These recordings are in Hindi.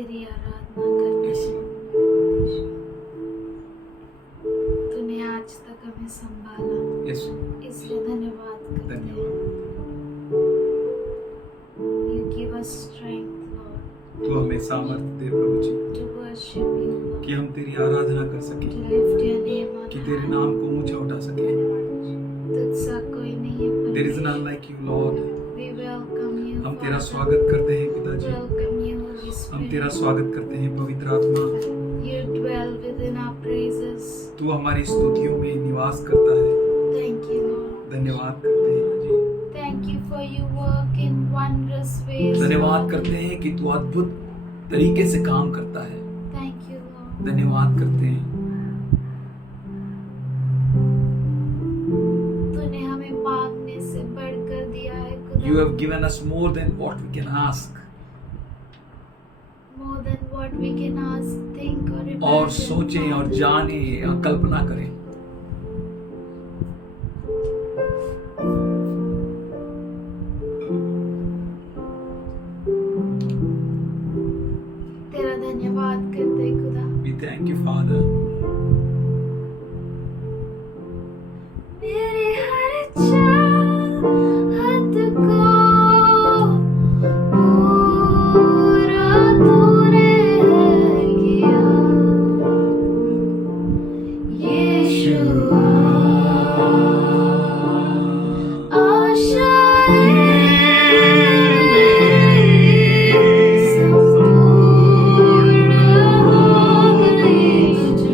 तेरी आराधना करते Yes. हैं। तूने आज तक हमें संभाला, Yes. इसलिए धन्यवाद करते हैं। धन्यवाद। You give us strength, Lord, तू हमें सामर्थ्य दे प्रभु जी to worship you, Lord, कि हम तेरी आराधना कर सके, to lift your name on कि तेरे high। नाम को ऊंचा उठा सके। तुझसा कोई नहीं है There is परमेश्वर। none like you, Lord. We welcome you, हम तेरा Father. स्वागत करते हैं पिताजी। Welcome you, Holy हम तेरा Spirit. स्वागत करते हैं पवित्र आत्मा। You dwell within our praises. तू हमारी स्तुतियों में निवास करता है। Thank you, Lord. धन्यवाद करते हैं जी। Thank you for your work in wondrous ways. धन्यवाद Lord. करते हैं कि तू अद्भुत तरीके से काम करता है। Thank you, Lord. धन्यवाद करते हैं। तूने हमें मांगने से बढ़कर दिया है खुदा। You have given us more than what we can ask. More than what we can ask, think or imagine. और सोचें और जाने या कल्पना करें। तेरा धन्यवाद करते हैं खुदा। We thank you, Father. मेरी हर चाहत को पूरा तूने किया, यीशुआ। आशाएं संपूर्ण हो गई तुझ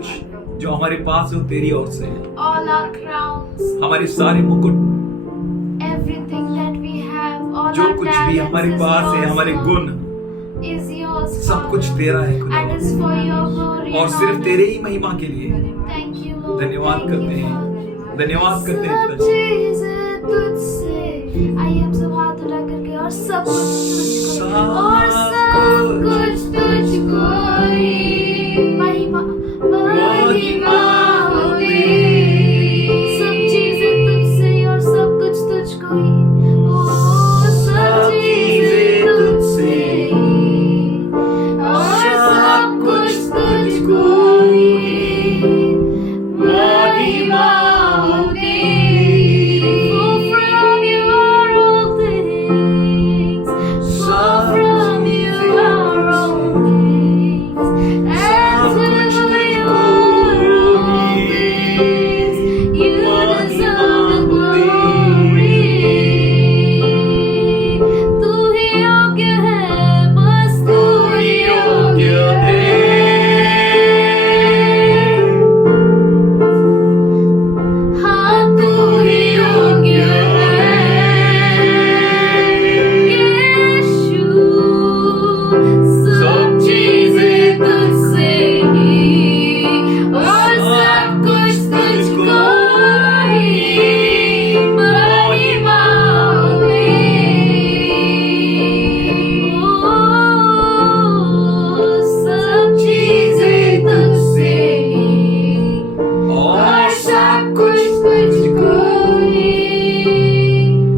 कुछ जो हमारे पास है वो तेरी ओर से है। All our crowns, हमारे सारे मुकुट, everything that we have, all जो our कुछ भी हमारे talents is पास है, yours, हमारे Lord. गुण, Is yours, सब कुछ Father. तेरा है And खुदा, is for your glory और and सिर्फ honor. तेरे ही महिमा के लिए Thank you, Lord. धन्यवाद Thank करते you, हैं, Father. धन्यवाद करते हैं सब खुदा जी। चीजें तुझसे, आइए हम सब हाथ उठा करके, और सब कुछ तुझको, और सब कुछ तुझको ही महिमा महिमा हो तेरी। सब चीजें तुझसे और सब कुछ तुझको ही, ओ सब चीजें तुझसे और सब कुछ तुझको ही महिमा हो तेरी। For from you are all things, for from you are all things, and to you are all things. You deserve the glory. तू ही योग्य है, बस तू ही योग्य है। हाँ तू ही योग्य है, यीशु। सब चीजें तुझसे ही और सब कुछ तुझको ही महिमा हो तेरी। ओ सब चीजें तुझसे ही और सब कुछ तुझको ही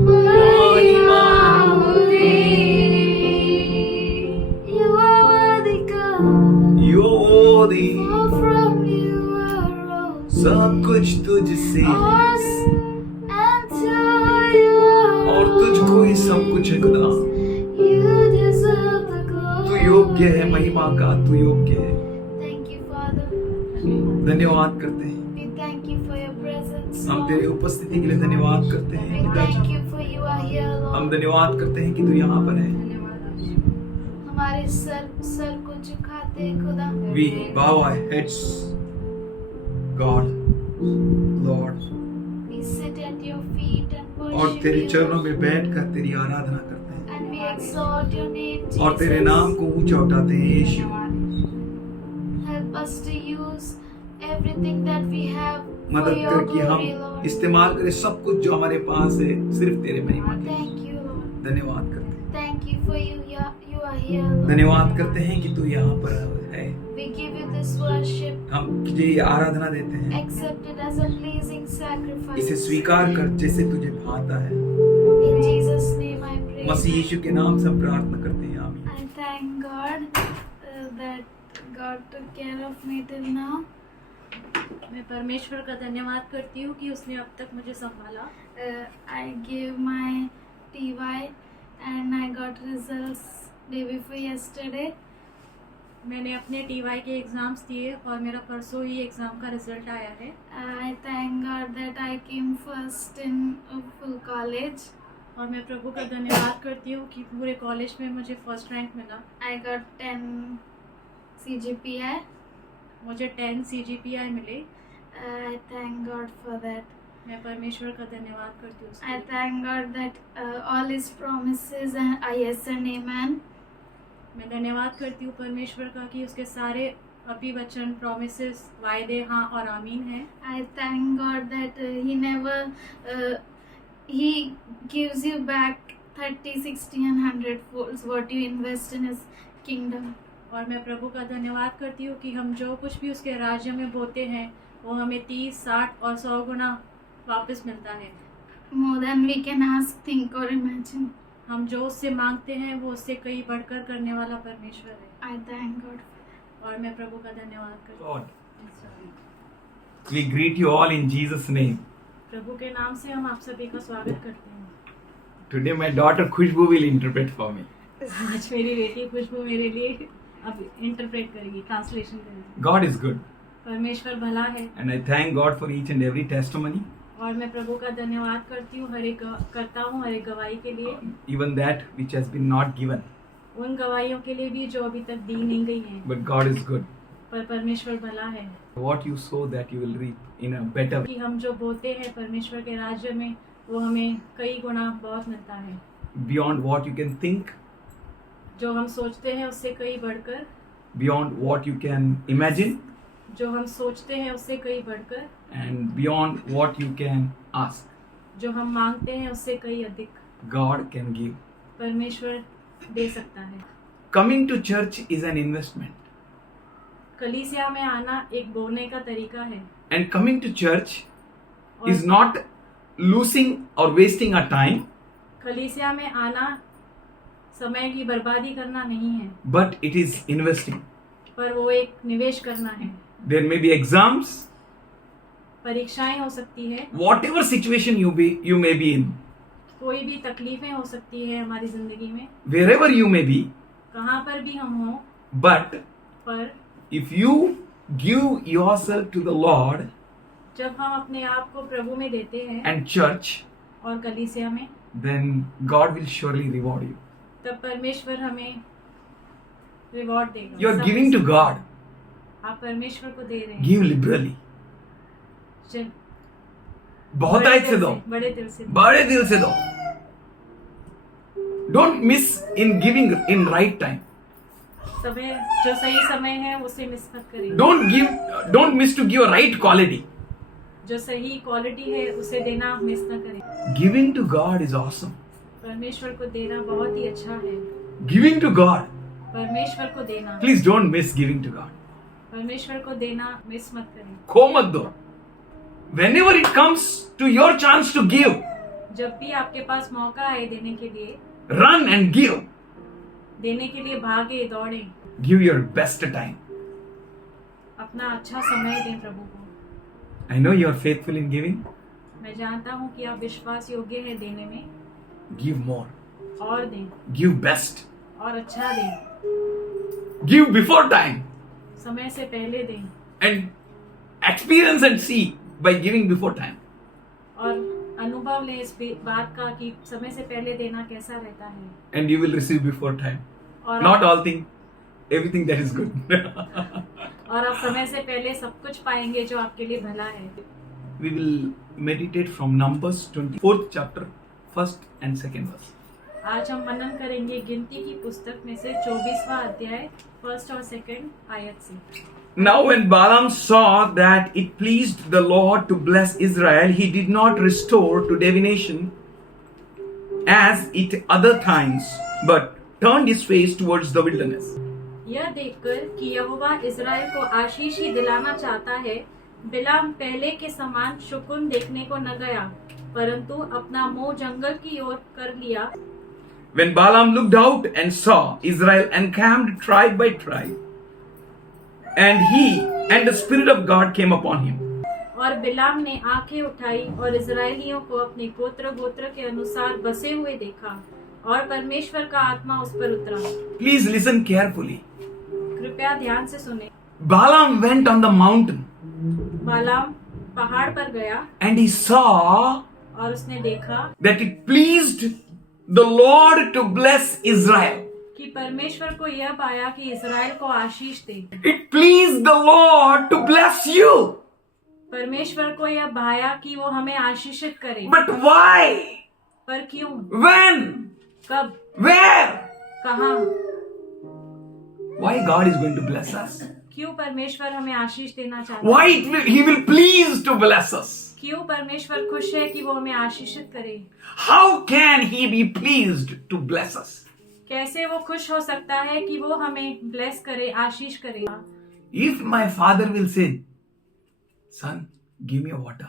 महिमा हो तेरी। You are worthy, God. You are worthy, For from you are all सब कुछ तुझसे us, and to you are और तुझको ही सब कुछ है खुदा। You deserve the glory. तू योग्य है महिमा का, तू योग्य है। Thank you, Father. धन्यवाद करते हैं, We thank you for your presence, हम Lord. तेरे उपस्थिति के लिए धन्यवाद करते हैं We पिता thank ji. you for you are here, हम Lord. धन्यवाद करते हैं कि तू यहाँ पर है। हमारे सर को झुकाते हैं खुदा। We bow our heads, God, Lord, We sit at your feet and और worship तेरे you. चरणों में बैठकर तेरी आराधना करते हैं And we exalt your name, Jesus. और तेरे नाम को ऊंचा उठाते हैं यीशु। Help us to use everything that we have for मदद your कर कि glory, हम Lord. इस्तेमाल करें सब कुछ जो हमारे पास है सिर्फ तेरे महिमा के लिए। Thank you, Lord. धन्यवाद करते हैं, Thank you for you. You are here, Lord. धन्यवाद करते हैं कि तू यहाँ पर है। We give you this worship. हम तुझे ये आराधना देते हैं, Accept it as a pleasing इसे sacrifice. स्वीकार कर जैसे तुझे भाता है। In Jesus' name I pray. मसीह यीशु के नाम से हम प्रार्थना करते हैं, आमीन। I thank God that God took care of me till now. मैं परमेश्वर का धन्यवाद करती हूँ कि उसने अब तक मुझे संभाला। I gave my TY and I got results day before yesterday. मैंने अपने TY के एग्ज़ाम्स दिए और मेरा परसों ही एग्ज़ाम का रिजल्ट आया है। I thank God that I came first in a full college. और मैं प्रभु का धन्यवाद करती हूँ कि पूरे कॉलेज में मुझे फर्स्ट रैंक मिला। I got 10 CGPI. मुझे 10 CGPI मिले। I thank God for that. मैं परमेश्वर का धन्यवाद करती हूँ उसके I लिए। thank God that all His promises and yes and amen. मैं धन्यवाद करती हूँ परमेश्वर का कि उसके सारे अभिवचन, प्रोमिसेस, वायदे हाँ और आमीन हैं। I thank God that He never He gives you back 30, 60 and 100 folds what you invest in His kingdom. और मैं प्रभु का धन्यवाद करती हूँ कि हम जो कुछ भी उसके राज्य में बोते हैं वो हमें 30, 60 और 100 गुना वापस मिलता है। More than we can ask, think or imagine. हम जो उससे मांगते हैं वो उससे कहीं बढ़कर करने वाला परमेश्वर है। I thank God. और मैं प्रभु का धन्यवाद करती हूँ। Lord, we greet you all in Jesus' name. प्रभु के नाम से हम आप सभी का स्वागत करते हैं। Today my daughter Khushbu will interpret for me. आज मेरी बेटी खुशबू मेरे लिए अब इंटरप्रेट करेगी, ट्रांसलेशन करेगी। God is good, परमेश्वर भला है and I thank God for each and every testimony, और मैं प्रभु का धन्यवाद करती हूँ हर एक गवाही के लिए, even that which has been not given. उन गवाहियों के लिए भी जो अभी तक दी नहीं गई हैं। But God is good. पर परमेश्वर भला है। What you sow, that you will reap in a better way. कि हम जो बोते हैं परमेश्वर के राज्य में वो हमें कई गुना बहुत मिलता है। Beyond what you can think, जो हम सोचते हैं उससे कई बढ़कर, beyond what you can imagine, जो हम सोचते हैं उससे कई बढ़कर, and beyond what you can ask. जो हम मांगते हैं उससे कई अधिक God can give. परमेश्वर दे सकता है। Coming to church is an investment. कलीसिया में आना एक बोने का तरीका है And coming to church और is not losing or wasting our time, कलीसिया में आना समय की बर्बादी करना नहीं है, but it is investing. पर वो एक निवेश करना है। There may be exams, परीक्षाएं हो सकती है, whatever situation you may be in, कोई भी तकलीफें हो सकती है हमारी जिंदगी में, wherever you may be, कहाँ पर भी हम हो, but पर if you give yourself to the Lord जब हम अपने आप को प्रभु में देते हैं and church, और कलीसिया में, then God will surely reward you. तब परमेश्वर हमें रिवॉर्ड देगा। You are सब giving to God. आप परमेश्वर को दे रहे हैं। Give liberally. चल, बहुत बड़े आयत से दिल दो, बड़े दिल से बड़े दिल से दो. Don't miss in giving in right time. समय जो सही समय है उसे मिस मत करें। Don't miss to give a right quality. जो सही क्वालिटी है उसे देना मिस न करें। Giving to God is awesome. परमेश्वर को देना बहुत ही अच्छा है। Giving to God. परमेश्वर को देना, Please don't miss giving to God. परमेश्वर को देना मिस मत करें। खो मत दो. Whenever it comes to your chance to give, जब भी आपके पास मौका है देने के लिए, run and give. देने के लिए भागे दौड़ें, Give your best time. अपना अच्छा समय दें प्रभु को। I know you are faithful in giving. मैं जानता हूँ कि आप विश्वास योग्य हैं देने में, Give more. और दें Give best. और अच्छा दें, Give before time. समय से पहले दें And experience and see by giving before time. और अनुभव लें इस बात का कि समय से पहले देना कैसा रहता है। And you will receive before time. और Not all things, everything that is good. और आप समय से पहले सब कुछ पाएंगे जो आपके लिए भला है। We will meditate from Numbers 24th chapter, 1st and 2nd verse. आज हम मनन करेंगे गिनती की पुस्तक में से 24वां अध्याय 1st और 2nd आयत से। Now when Balaam saw that it pleased the Lord to bless Israel, he did not restore to divination as at other times, but turned his face towards the wilderness. यह देखकर कि यहोवा इज़राइल को आशीष ही दिलाना चाहता है, बिलाम पहले के समान शकुन देखने को न गया, परंतु अपना मुंह जंगल की ओर कर लिया। When Balaam looked out and saw Israel encamped tribe by tribe, and the Spirit of God came upon him. और बिलाम ने आंखें उठाई और इज़राइलियों को अपने गोत्र गोत्र के अनुसार बसे हुए देखा, और परमेश्वर का आत्मा उस पर उतरा। Please listen carefully. कृपया ध्यान से सुने। Balaam went on the mountain बालाम पहाड़ पर गया and he saw और उसने देखा that it pleased the Lord to bless Israel. कि परमेश्वर को यह पाया कि इज़राइल को आशीष दे। It pleased the Lord to bless you. परमेश्वर को यह भाया कि वो हमें आशीषित करे। But why? पर क्यों? When? कब? Where? कहाँ? Why God is going to bless us? क्यों परमेश्वर हमें आशीष देना चाहता Why है? He will please to bless us? क्यों परमेश्वर खुश है कि वो हमें आशीषित करे? How can He be pleased to bless us? कैसे वो खुश हो सकता है कि वो हमें ब्लेस करे, आशीष करे? If my father will say, son, give me a water,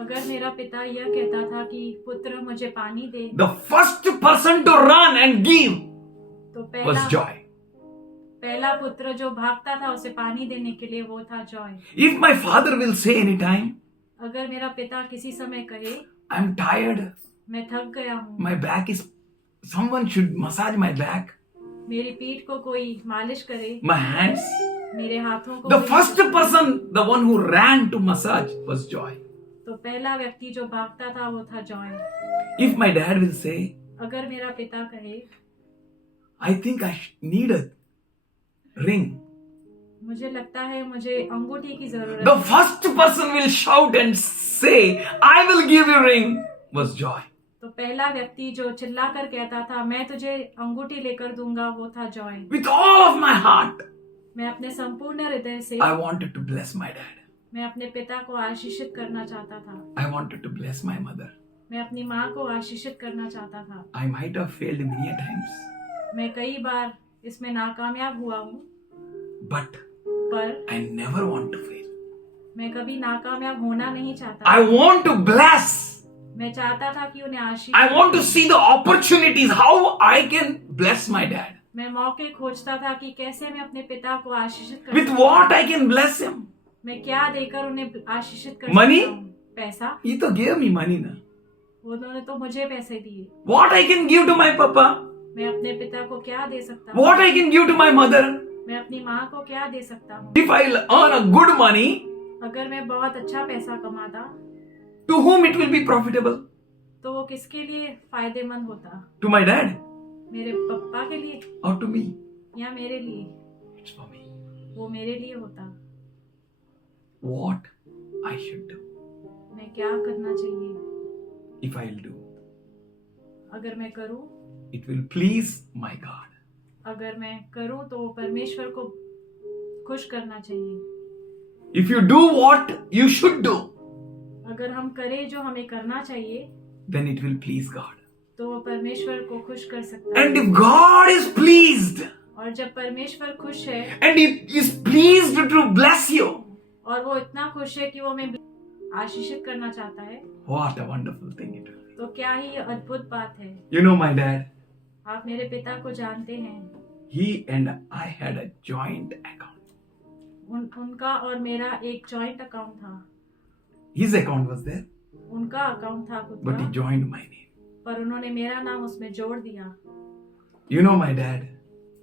अगर मेरा पिता यह कहता था कि पुत्र मुझे पानी दे, the first person to run and give तो was joy. पहला पुत्र जो भागता था उसे पानी देने के लिए वो था Joy. If my father will say anytime, अगर मेरा पिता किसी समय कहे, I'm tired, मैं थक गया हूँ, my back is, someone should massage my back, मेरी पीठ को कोई मालिश करे, my hands, मेरे हाथों को the कोई first मालिश करे, person, the one who ran to massage was joy. तो पहला व्यक्ति जो भागता था वो था Joy. If my dad will say, अगर मेरा पिता कहे, I think I need a ring, मुझे लगता है मुझे अंगूठी की जरूरत The है। first person will shout and say, I will give you ring, was joy. तो पहला व्यक्ति जो चिल्ला कर कहता था मैं तुझे अंगूठी लेकर दूंगा वो था Joy. With all of my heart, मैं अपने संपूर्ण हृदय से I wanted to bless my dad. मैं अपने पिता को आशीषित करना चाहता था। I wanted to bless my mother. मैं अपनी माँ को आशीषित करना चाहता था। I might have failed many times, मैं कई बार इसमें नाकामयाब हुआ हूँ, but पर I never want to fail. मैं कभी नाकामयाब होना नहीं चाहता। I want to bless. मैं चाहता था कि उन्हें आशीष। I want to see the opportunities, how I can bless my dad. मैं मौके खोजता था कि कैसे मैं अपने पिता को आशीषित कर With सकता what हूँ। I can bless him. मैं क्या देकर उन्हें आशीषित कर Money? सकता हूँ? पैसा। He तो gave me money na. उन्होंने तो मुझे पैसे दिए। What I can give to my papa? मैं अपने पिता को क्या दे सकता हूँ? What I can give to my mother? मैं अपनी माँ को क्या दे सकता हूँ? If I earn a good money, अगर मैं बहुत अच्छा पैसा कमाता to whom it will be profitable? तो वो किसके लिए फायदेमंद होता? To my dad मेरे पापा के लिए or to me? या मेरे लिए? It's for me. वो मेरे लिए होता। What I should do मैं क्या करना चाहिए? if I'll do, अगर मैं करूँ, it will please my God. अगर मैं करूँ तो परमेश्वर को खुश करना चाहिए। If you do what you should do, अगर हम करें जो हमें करना चाहिए then it will please God. तो वो परमेश्वर को खुश कर सकता है। And if God is pleased और जब परमेश्वर खुश है and He is pleased to bless you, और वो इतना खुश है कि वो हमें आशीषित करना चाहता है, what a wonderful thing it will be. तो क्या ही अद्भुत बात है। You know my dad, आप मेरे पिता को जानते हैं। he and I had a joint account. उनका और मेरा एक जॉइंट अकाउंट था। His account was there, उनका अकाउंट था खुद but he का, joined my name. पर उन्होंने मेरा नाम उसमें जोड़ दिया। You know my dad,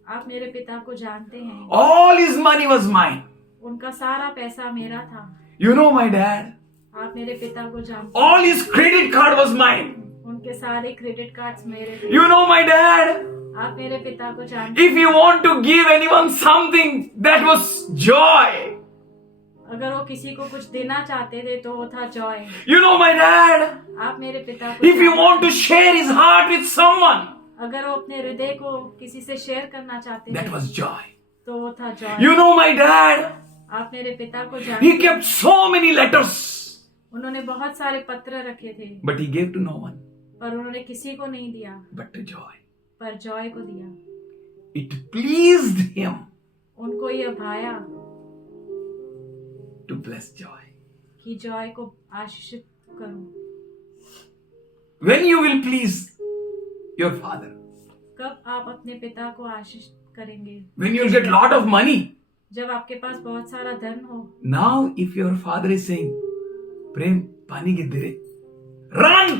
आप मेरे पिता को जानते हैं। all his money was mine. उनका सारा पैसा मेरा था। You know my dad, आप मेरे पिता को जानते all his credit card was mine. हैं। उनके सारे क्रेडिट कार्ड्स मेरे थे। You know my dad, आप मेरे पिता को जानते if you want to give anyone something, that was joy. हैं। अगर वो किसी को कुछ देना चाहते थे तो वो था Joy. You know my dad, आप मेरे पिता को if you जानते want to हैं। share his heart with someone, अगर वो अपने हृदय को किसी से शेयर करना चाहते that थे was joy. तो वो था Joy. You know my dad, आप मेरे पिता को जानते he हैं। kept so many letters, उन्होंने बहुत सारे पत्र रखे थे but he gave to no one, पर उन्होंने किसी को नहीं दिया, but to joy. पर जॉय को दिया। It pleased him उनको यह भाया to bless joy. कि जॉय को आशीषित करूं। When you will please your father, कब आप अपने पिता को आशीष करेंगे? when you'll get lot of money. जब आपके पास बहुत सारा धन हो। Now if your father is saying, Prem, pani giddire, run!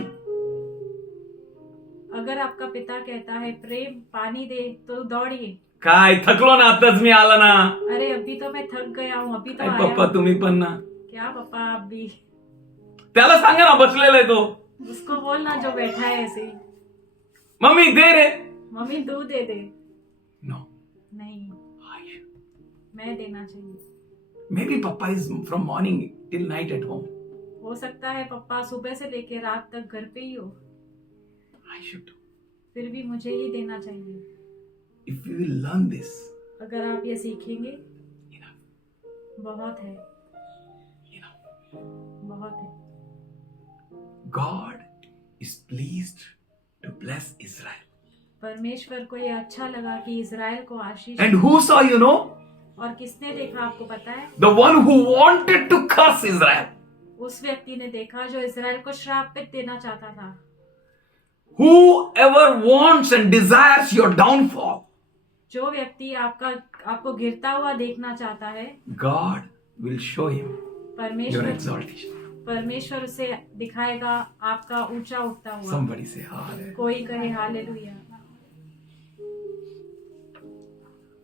अगर आपका पिता कहता है प्रेम पानी दे तो दौड़िए। काय थकलो ना आताच मी आला ना. अरे अभी तो मैं थक गया हूँ, अभी तो काय आया पप्पा हूँ। तुम्ही पण ना. क्या पापा आप भी? त्याला सांगा ना बसलेला आहे तो. उसको बोलना जो बैठा है ऐसे ही। मम्मी दे रे. मम्मी दूध दे दे। No. नहीं, I should. मैं देना चाहिए। Maybe papa is from morning till night at home. हो सकता है पापा सुबह से लेकर रात तक घर पे ही हो, I should. फिर भी मुझे ही देना चाहिए। If we will learn this, अगर आप ये सीखेंगे enough, बहुत है, enough. बहुत है। God is pleased to bless Israel. परमेश्वर को ये अच्छा लगा कि इजराइल को आशीष। And who saw, you know? और किसने देखा आपको पता है? The one who wanted to curse Israel. उस व्यक्ति ने देखा जो इजराइल को श्रापित देना चाहता था। Whoever wants and desires your downfall, जो व्यक्ति आपको गिरता हुआ देखना चाहता है, God will show him your परमेश्वर exaltation. परमेश्वर उसे दिखाएगा आपका ऊंचा उठता हुआ। Somebody say hallelujah. कोई कहे hallelujah.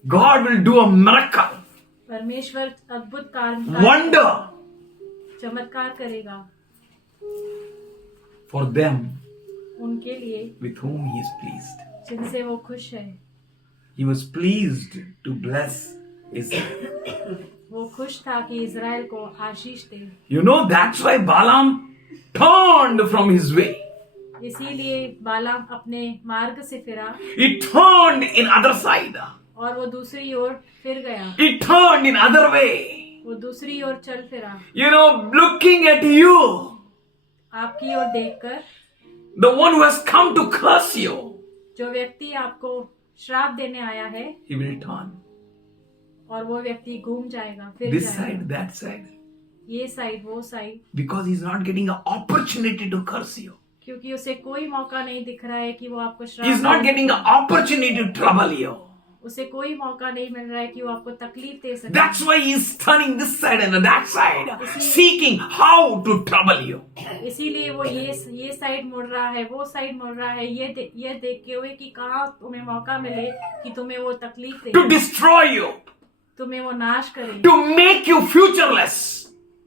God will do a miracle, परमेश्वर अद्भुत कार्य wonder चमत्कार करेगा for them उनके लिए with whom he is pleased. जिनसे वो खुश है। He was pleased to bless Israel. वो खुश था कि इज़राइल को आशीष दे। You know, that's why Balaam turned from his way. इसीलिए बालाम अपने मार्ग से फिरा He turned in other side. और वो दूसरी ओर फिर गया। He turned in other way. वो दूसरी ओर चल फिरा। You know, looking at you, आपकी ओर देखकर the one who has come to curse you, जो व्यक्ति आपको श्राप देने आया है, he will turn. और वो व्यक्ति घूम जाएगा, फिर This जाएगा। side, that side. ये साइड वो side, Because he's not getting an opportunity to curse you. क्योंकि उसे कोई मौका नहीं दिख रहा है कि वो आपको श्राप He's not they. getting an opportunity to trouble you. उसे कोई मौका नहीं मिल रहा है कि वो आपको तकलीफ दे सके। That's why he's turning this side and that side, seeking how to trouble you. इसीलिए वो ये साइड मुड़ रहा है, वो साइड मुड़ रहा है, ये देखते हुए कि कहाँ तुम्हें मौका मिले कि तुम्हें वो तकलीफ दे, To destroy you. तुम्हें वो नाश करे, To make you futureless.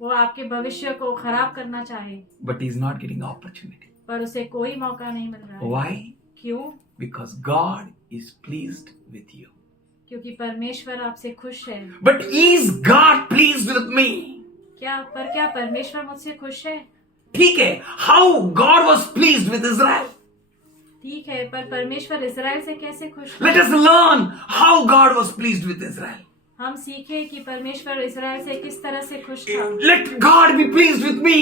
वो आपके भविष्य को खराब करना चाहे, But he's not getting opportunity. पर उसे कोई मौका नहीं मिल रहा है। Why? क्यों? Because God is pleased with you. क्योंकि परमेश्वर आपसे खुश है। But is God pleased with me? क्या परमेश्वर मुझसे खुश है? ठीक है, how God was pleased with Israel. ठीक है, पर परमेश्वर इज़राइल से कैसे खुश है? Let us learn how God was pleased with Israel. हम सीखे कि परमेश्वर इज़राइल से किस तरह से खुश था। Let God be pleased with me.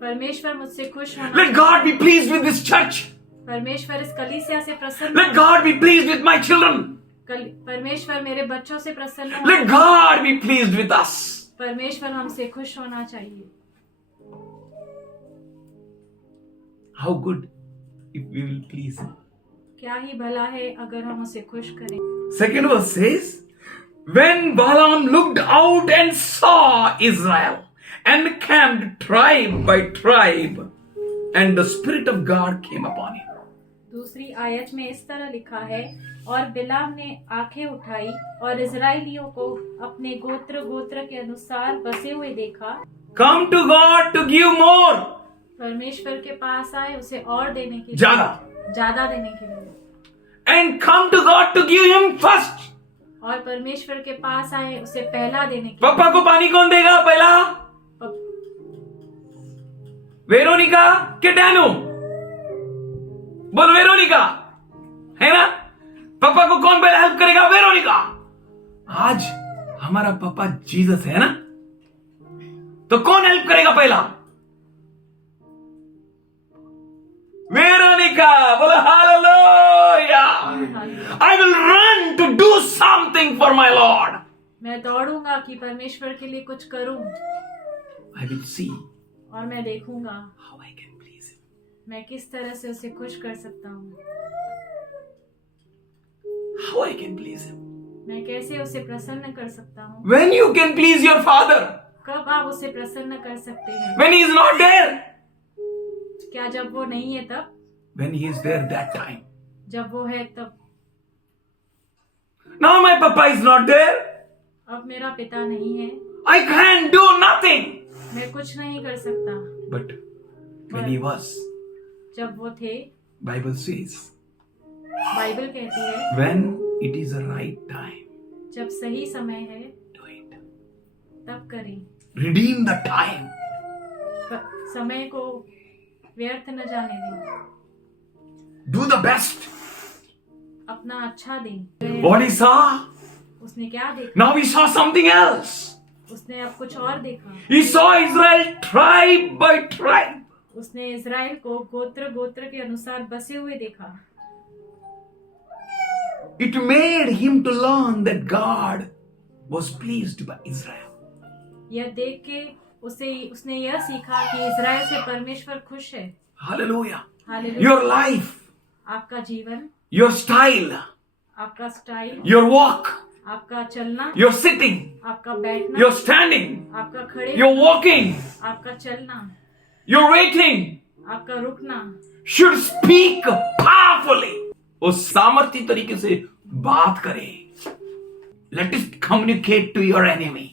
परमेश्वर मुझसे खुश होना। Let God be pleased with this church. परमेश्वर इस कलीसिया से प्रसन्न Let God be pleased with my children. परमेश्वर मेरे बच्चों से प्रसन्न हो। Let God be pleased with us. परमेश्वर हमसे खुश होना चाहिए। How good if we will please Him. क्या ही भला है अगर हम उसे खुश करें। Second verse says, when Balaam looked out and saw Israel and camped tribe by tribe, and the Spirit of God came upon him. दूसरी आयत में इस तरह लिखा है, और बिलाम ने आंखें उठाई और इजराइलियों को अपने गोत्र गोत्र के अनुसार बसे हुए देखा। Come to God to give more. परमेश्वर के पास आए उसे और देने के लिए, ज्यादा देने के लिए, And come to God to give him first. और परमेश्वर के पास आए उसे पहला देने के पापा को पानी कौन देगा पहला? वेरोनिका के डैनू? बोल वेरोनिका, है ना? पापा को कौन पहले हेल्प करेगा? वेरोनिका। आज हमारा पापा जीसस है ना, तो कौन हेल्प करेगा पहला? वेरोनिका। बोलो hallelujah. I will run to do something for my Lord. मैं दौड़ूंगा कि परमेश्वर के लिए कुछ करूं, I will see और मैं देखूंगा how I can please him. मैं किस तरह से उसे खुश कर सकता हूँ, How I can please him. मैं कैसे उसे प्रसन्न कर सकता हूँ। When you can please your father? कब आप उसे प्रसन्न कर सकते हैं? When he is not there? क्या जब वो नहीं है तब? When he is there that time. जब वो है तब। Now my papa is not there. अब मेरा पिता नहीं है, I can do nothing. मैं कुछ नहीं कर सकता। But when he was, जब वो थे, Bible says, बाइबल कहती है, when it is the right time, जब सही समय है do it. तब करें। Redeem the time. समय को व्यर्थ न जाने दें, Do the best. अपना अच्छा दें। What he saw? उसने क्या देखा? Now he saw something else. उसने अब कुछ और देखा। He saw Israel tribe by tribe. उसने इज़राइल को गोत्र गोत्र के अनुसार बसे हुए देखा। It made him to learn that God was pleased by Israel. यह देख के उसने यह सीखा कि इज़राइल से परमेश्वर खुश है। Hallelujah. हालेलुया। Your life, आपका जीवन, your style, आपका स्टाइल, your walk, आपका चलना, your sitting, आपका बैठना, your standing, आपका खड़े, your walking, आपका चलना, your waiting आपका रुकना should speak powerfully. वो सामर्थ्य तरीके से बात करे. Let it communicate to your enemy.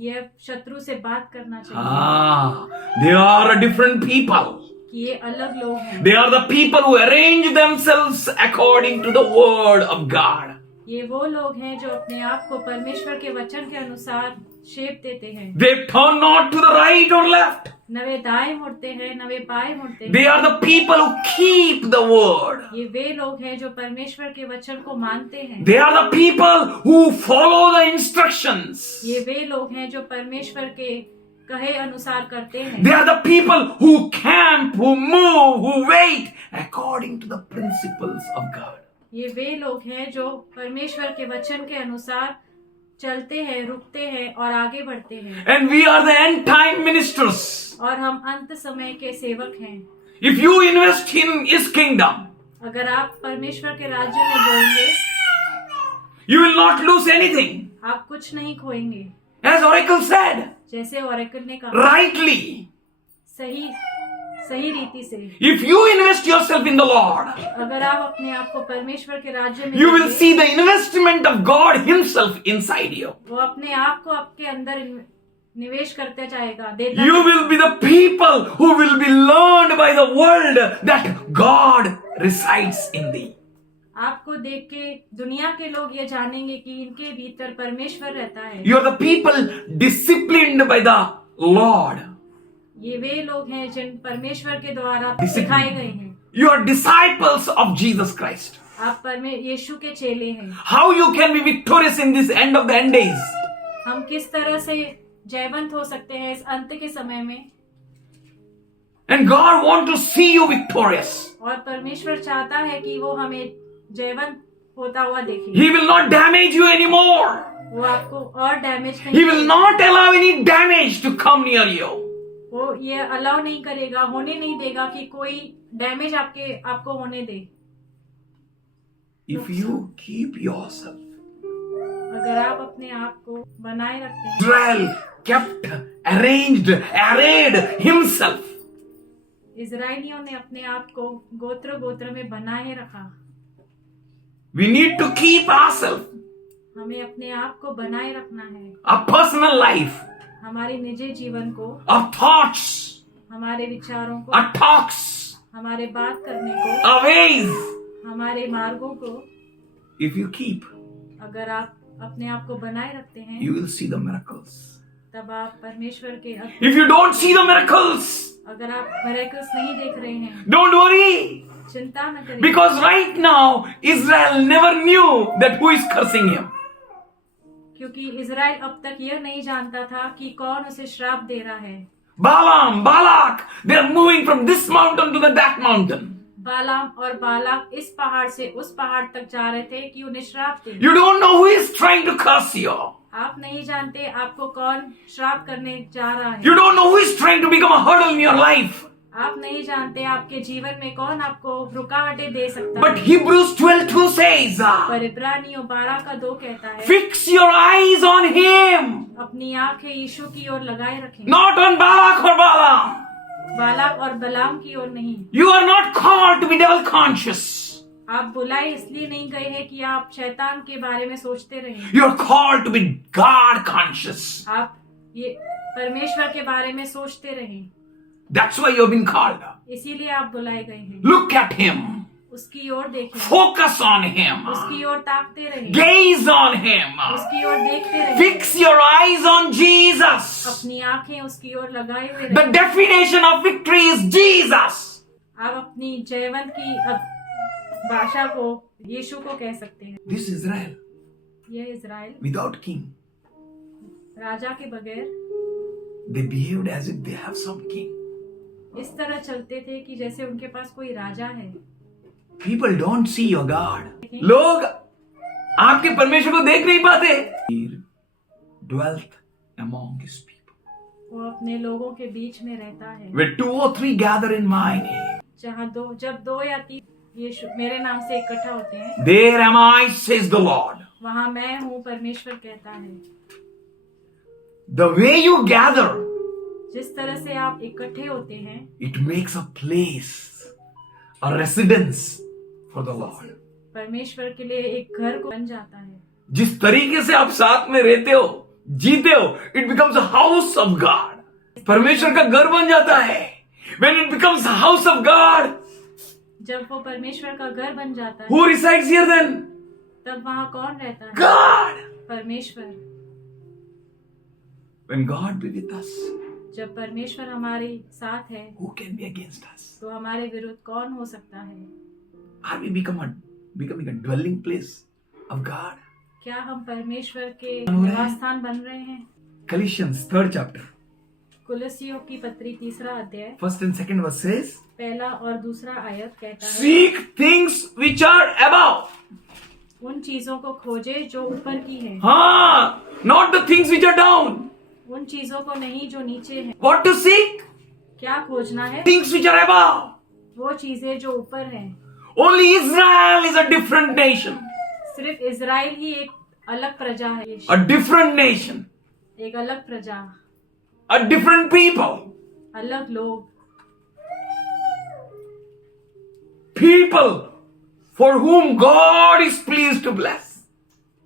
यह शत्रु से बात करना चाहिए They are a different people. कि ये अलग लोग हैं। They are the people who arrange themselves according to the word of God. ये वो लोग हैं जो अपने आप को परमेश्वर के वचन के अनुसार शेप देते हैं। They turn not to the right or left. न वे दाएं मुड़ते हैं न वे बाएं मुड़ते They हैं। are the people who keep the word. ये वे लोग हैं जो परमेश्वर के वचन को मानते हैं। They are the people who follow the instructions. ये वे लोग हैं जो परमेश्वर के कहे अनुसार करते हैं। They are the people who camp, who move, who wait according to the principles of God. ये वे लोग हैं जो परमेश्वर के वचन के अनुसार चलते हैं, रुकते हैं और आगे बढ़ते हैं। And we are the end time ministers. और हम अंत समय के सेवक हैं। If you invest in His kingdom, अगर आप परमेश्वर के राज्य में बोएंगे, you will not lose anything. आप कुछ नहीं खोएंगे। As Oracle said, जैसे ओरेकल ने कहा, rightly, सही रीति से, if you invest yourself in the Lord, अगर आप अपने आप को परमेश्वर के राज्य में you will देंगे, see the investment of God Himself inside you. वो अपने आप को आपके अंदर निवेश करते जाएगा, देता You will be the people who will be learned by the world that God resides in thee. आपको देख के दुनिया के लोग ये जानेंगे कि इनके भीतर परमेश्वर रहता है। You are the people disciplined by the Lord. ये वे लोग हैं जिन परमेश्वर के द्वारा Discipline. सिखाए गए हैं। You are disciples of Jesus Christ. आप यीशु के चेले हैं। How you can be victorious in this end of the end days? हम किस तरह से जयवंत हो सकते हैं इस अंत के समय में? And God wants to see you victorious. और परमेश्वर चाहता है कि वो हमें जयवंत होता हुआ देखे। He will not damage you anymore. वो आपको और डैमेज नहीं He will करेगा। not allow any damage to come near you. वो ये अलाउ नहीं करेगा, होने नहीं देगा कि कोई डैमेज आपको होने दे। If you keep yourself. अगर आप अपने आप को बनाए रखते हैं। Israel kept, arranged, arrayed himself. इजराइलियों ने अपने आप को गोत्र गोत्र में बनाए रखा। We need to keep ourselves, हमें अपने आप को बनाए रखना है। our personal life, हमारे निजी जीवन को, our thoughts, हमारे विचारों को, our talks, हमारे बात करने को, our ways. हमारे मार्गों को If you keep, अगर आप अपने आप को बनाए रखते हैं, you will see the miracles. तब आप परमेश्वर के If you don't see the miracles, अगर आप मिरेकल्स नहीं देख रहे हैं, don't worry. चिंता न करें। Because right now, Israel never knew that who is cursing him. क्योंकि इजराइल अब तक यह नहीं जानता था कि कौन उसे श्राप दे रहा है। Balaam, Balak, they are moving from this mountain to that mountain. बालाम और बालाक इस पहाड़ से उस पहाड़ तक जा रहे थे कि उन्हें श्राप दे। You don't know who is trying to curse you. आप नहीं जानते आपको कौन श्राप करने जा रहा है। You don't know who is trying to become a hurdle in your life. आप नहीं जानते आपके जीवन में कौन आपको रुकावटें दे सकता But है। Hebrews 12:2 says, पर इब्रानियों 12:2 कहता है, fix your eyes on him, अपनी आंखें यीशु की ओर लगाए रखें, not on Balak or Balaam. Balak और बलाम की ओर नहीं। You are not called to be devil conscious. आप बुलाए इसलिए नहीं गए हैं कि आप शैतान के बारे में सोचते रहें। You are called to be God conscious. आप ये परमेश्वर के बारे में सोचते रहें। That's why you have been called. इसीलिए आप बुलाए गए हैं। Look at him. उसकी ओर देखें, Focus on him. उसकी ओर ताकते रहें, Gaze on him. उसकी ओर देखते रहें, Fix your eyes on Jesus. अपनी आंखें उसकी ओर लगाए हुए The रहें। definition of victory is Jesus. आप अपनी जयवंत की भाषा को यीशु को कह सकते हैं। This Israel यह इजराइल without king, राजा के बगैर they behaved as if they have some king. इस तरह चलते थे कि जैसे उनके पास कोई राजा है। People don't see your God. लोग आपके परमेश्वर को देख नहीं पाते. He dwelt among his people. वो अपने लोगों के बीच में रहता है। Where 2 or 3 gather in my name, जब 2 या 3 यीशु मेरे नाम से इकट्ठा होते हैं, there am I, says the Lord. वहां मैं हूँ, परमेश्वर कहता है। The way you gather, जिस तरह से आप इकट्ठे होते हैं, it makes a place, a residence for the Lord. परमेश्वर के लिए एक घर को बन जाता है। जिस तरीके से आप साथ में रहते हो, जीते हो, it becomes a house of God. परमेश्वर का घर बन जाता है. When it becomes a house of God, जब वो परमेश्वर का घर बन जाता है, who resides here then? तब वहाँ कौन रहता है? God. परमेश्वर। When God be with us, जब परमेश्वर हमारे साथ है who can be against us? तो हमारे विरुद्ध कौन हो सकता है? Are we becoming a dwelling place of God? क्या हम परमेश्वर के निवास स्थान बन रहे हैं? Colossians 3rd chapter, कुलसियों की पत्री 3रा अध्याय 1st and 2nd verse says, पहला और दूसरा आयत कहता है, seek things which are above. उन चीजों को खोजे जो ऊपर की है, Not the things which are down. उन चीजों को नहीं जो नीचे है। What to seek? क्या खोजना है? Things which are above. वो चीजें जो ऊपर हैं। Only Israel is a different nation. सिर्फ इजराइल ही एक अलग प्रजा है, A different nation. एक अलग प्रजा, A different people. अलग लोग, People for whom God is pleased to bless.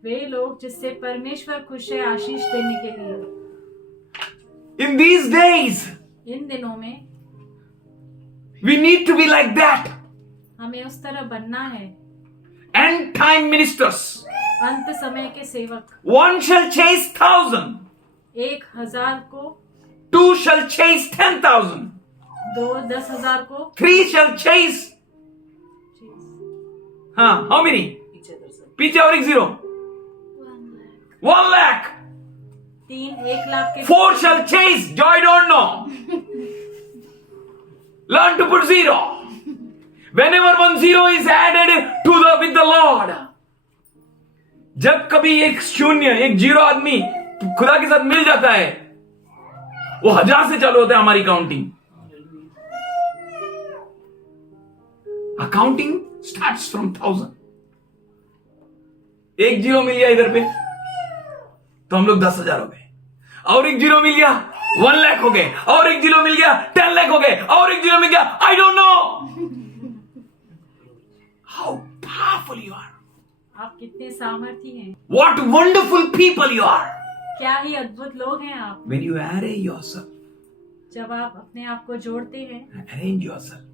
वे लोग जिससे परमेश्वर खुश है आशीष देने के लिए। In these days, इन दिनों में we need to be like that. हमें उस तरह बनना है। End time ministers. अंत समय के सेवक। One shall chase 1,000. 1,000 को, 2 shall chase 10,000. 2 10,000 को, 3 shall chase. How many? पीछे और एक 0. 1 lakh. 3 1 लाख के, 4 shall chase. Joy don't know. Learn to put 0. Whenever 1 0 is added with the Lord. जब कभी एक 0 एक 0 आदमी खुदा के साथ मिल जाता है, वो 1000 से चालू होता है हमारी काउंटिंग. Accounting starts from 1,000. एक 0 मिल गया इधर पे तो हम लोग 10,000 हो गए, और एक 0 मिल गया 1 लाख हो गए, और एक 0 मिल गया 10 लाख हो गए, और एक 0 मिल गया I don't know. How powerful you are. आप कितने सामर्थी हैं, What wonderful people you are. क्या ही अद्भुत लोग हैं आप। When you array yourself, जब आप अपने आप को जोड़ते हैं, arrange yourself,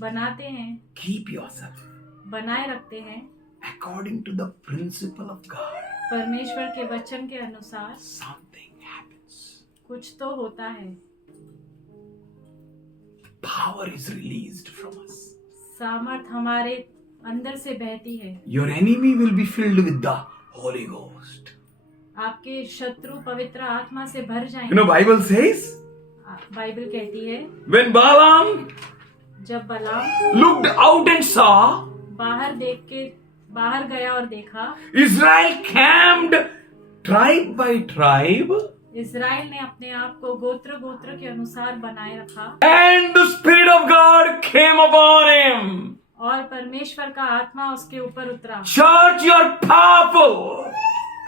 बनाते हैं, keep yourself बनाए रखते हैं according to the principle of God, परमेश्वर के वचन के अनुसार, something happens. कुछ तो होता है। Power is released from us. सामर्थ हमारे अंदर से बहती है। Your enemy will be filled with the Holy Ghost. आपके शत्रु पवित्र आत्मा से भर You जाएंगे। know, Bible says, बाइबल कहती है, when Balaam जब बलाम looked out and saw बाहर गया और देखा, Israel camped tribe by tribe, Israel ने अपने आप को गोत्र गोत्र के अनुसार बनाए रखा, and the Spirit of God came upon him. और परमेश्वर का आत्मा उसके ऊपर उतरा। Church, you are powerful.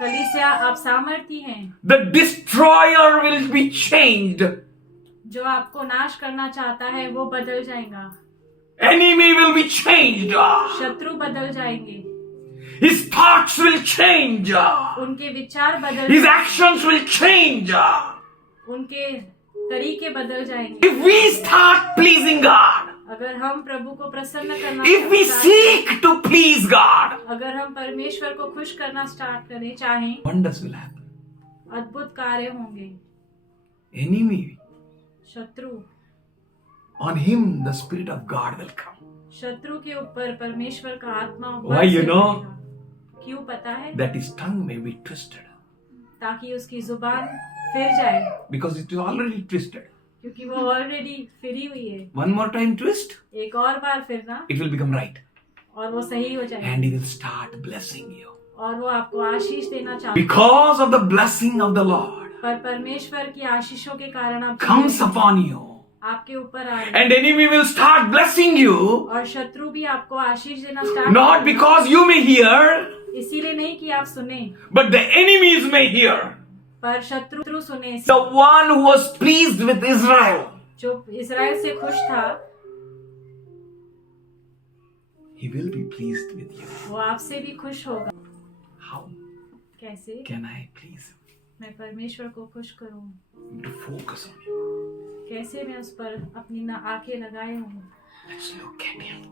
कलीसिया, आप सामर्थी हैं। The destroyer will be changed. जो आपको नाश करना चाहता है वो बदल जाएगा। Enemy will be changed. शत्रु बदल जाएंगे, His thoughts will change. उनके विचार बदल His जाएंगे, actions will change. उनके तरीके बदल जाएंगे। If we start pleasing God, अगर हम प्रभु को प्रसन्न करना if we seek to please God, अगर हम परमेश्वर को खुश करना स्टार्ट करें चाहें, wonders will happen. अद्भुत कार्य होंगे। Enemy, शत्रु, on him the Spirit of God will come. शत्रु के ऊपर परमेश्वर का आत्मा Why, you know? क्यों पता है? That his tongue may be twisted. ताकि उसकी जुबान फिर जाए, Because it is already twisted. क्योंकि वो ऑलरेडी फिरी हुई है। One more time twist, एक और बार फिरना it will become right. और वो सही हो जाएगी, And he will start blessing you. और वो आपको आशीष देना चाहता है। Because of the blessing of the Lord पर परमेश्वर की आशीषों के कारण आप comes upon you. आपके ऊपर आ रही And enemy will start blessing you, और शत्रु भी आपको आशीष देना start not because you may hear, इसीलिए नहीं कि आप सुने, but the enemies may hear. पर शत्रु सुने। The one who was pleased with Israel, जो इजराइल से खुश था, he will be pleased with you. वो आपसे भी खुश होगा। How कैसे can I please him? मैं परमेश्वर को खुश करूं? To focus on him. कैसे मैं उस पर अपनी आंखें लगाए हूँ? Let's look at him.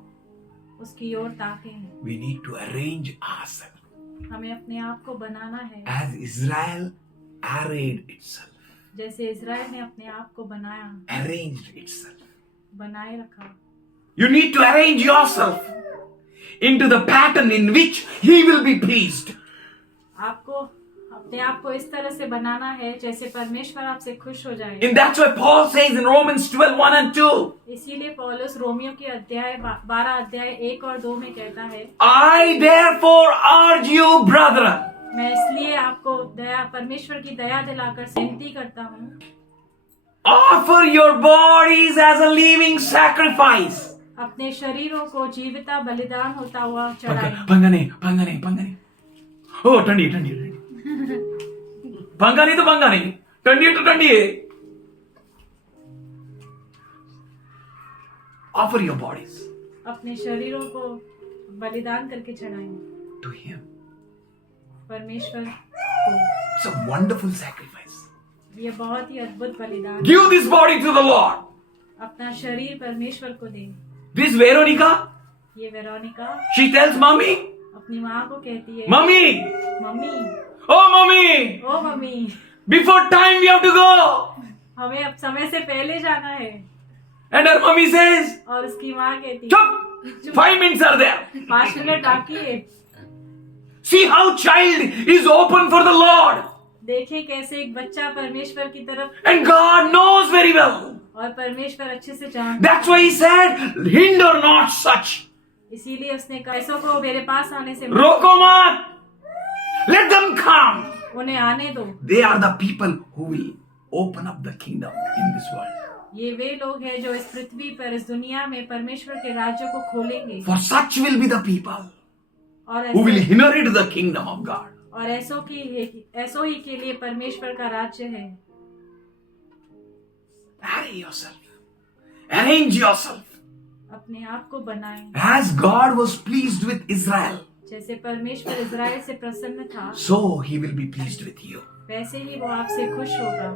उसकी ओर ताकें। We need to arrange ourselves हमें अपने आप को बनाना है as Israel arrayed itself, जैसे इज़राइल ने अपने आप को बनाया, arranged itself. बनाए रखा। You need to arrange yourself into the pattern in which He will be pleased. आपको अपने आप को इस तरह से बनाना है जैसे परमेश्वर आपसे खुश हो जाए। And that's why Paul says in Romans 12:1 and 2, इसीलिए पौलुस रोमियो के अध्याय 12 अध्याय 1 और 2 में कहता है, I therefore urge you, brethren, मैं इसलिए आपको परमेश्वर की दया दिलाकर विनती करता हूँ, offer your bodies as a living sacrifice. अपने शरीरों को जीविता बलिदान होता हुआ चढ़ाएं। पंगा नहीं। ओ ठंडी पंगा नहीं तो पंगा नहीं, ठंडी है। Offer your bodies अपने शरीरों को बलिदान करके चढ़ाएं to Him. परमेश्वर को। It's a wonderful sacrifice. ये बहुत ही अद्भुत बलिदान। Give this body to the Lord. अपना शरीर परमेश्वर को दें। This Veronica, ये वेरोनिका she tells mommy, अपनी माँ को कहती है, mommy, mummy, oh mommy, oh mummy, before time we have to go. हमें अब समय से पहले जाना है। And her mommy says, और उसकी माँ कहती है, chup, 5 minutes are there. 5 minute बाकी है। See how child is open for the Lord. देखें कैसे एक बच्चा परमेश्वर की तरफ, And God knows very well. और परमेश्वर अच्छे से जानता है। That's why He said, hinder not such. इसीलिए उसने कहा, ऐसों को मेरे पास आने से Roko mat. Let them come. उन्हें आने दो। They are the people who will open up the kingdom in this world. ये वे लोग हैं जो इस पृथ्वी पर, इस दुनिया में परमेश्वर के राज्य को खोलेंगे। For such will be the people और who will ऐसे, inherit the kingdom of God. और ऐसों ही के लिए परमेश्वर का राज्य है। Array yourself. Arrange yourself. अपने आप को बनाएं As God was pleased with Israel, जैसे परमेश्वर इज़राइल से प्रसन्न था, so He will be pleased with you. वैसे ही वो आपसे खुश होगा,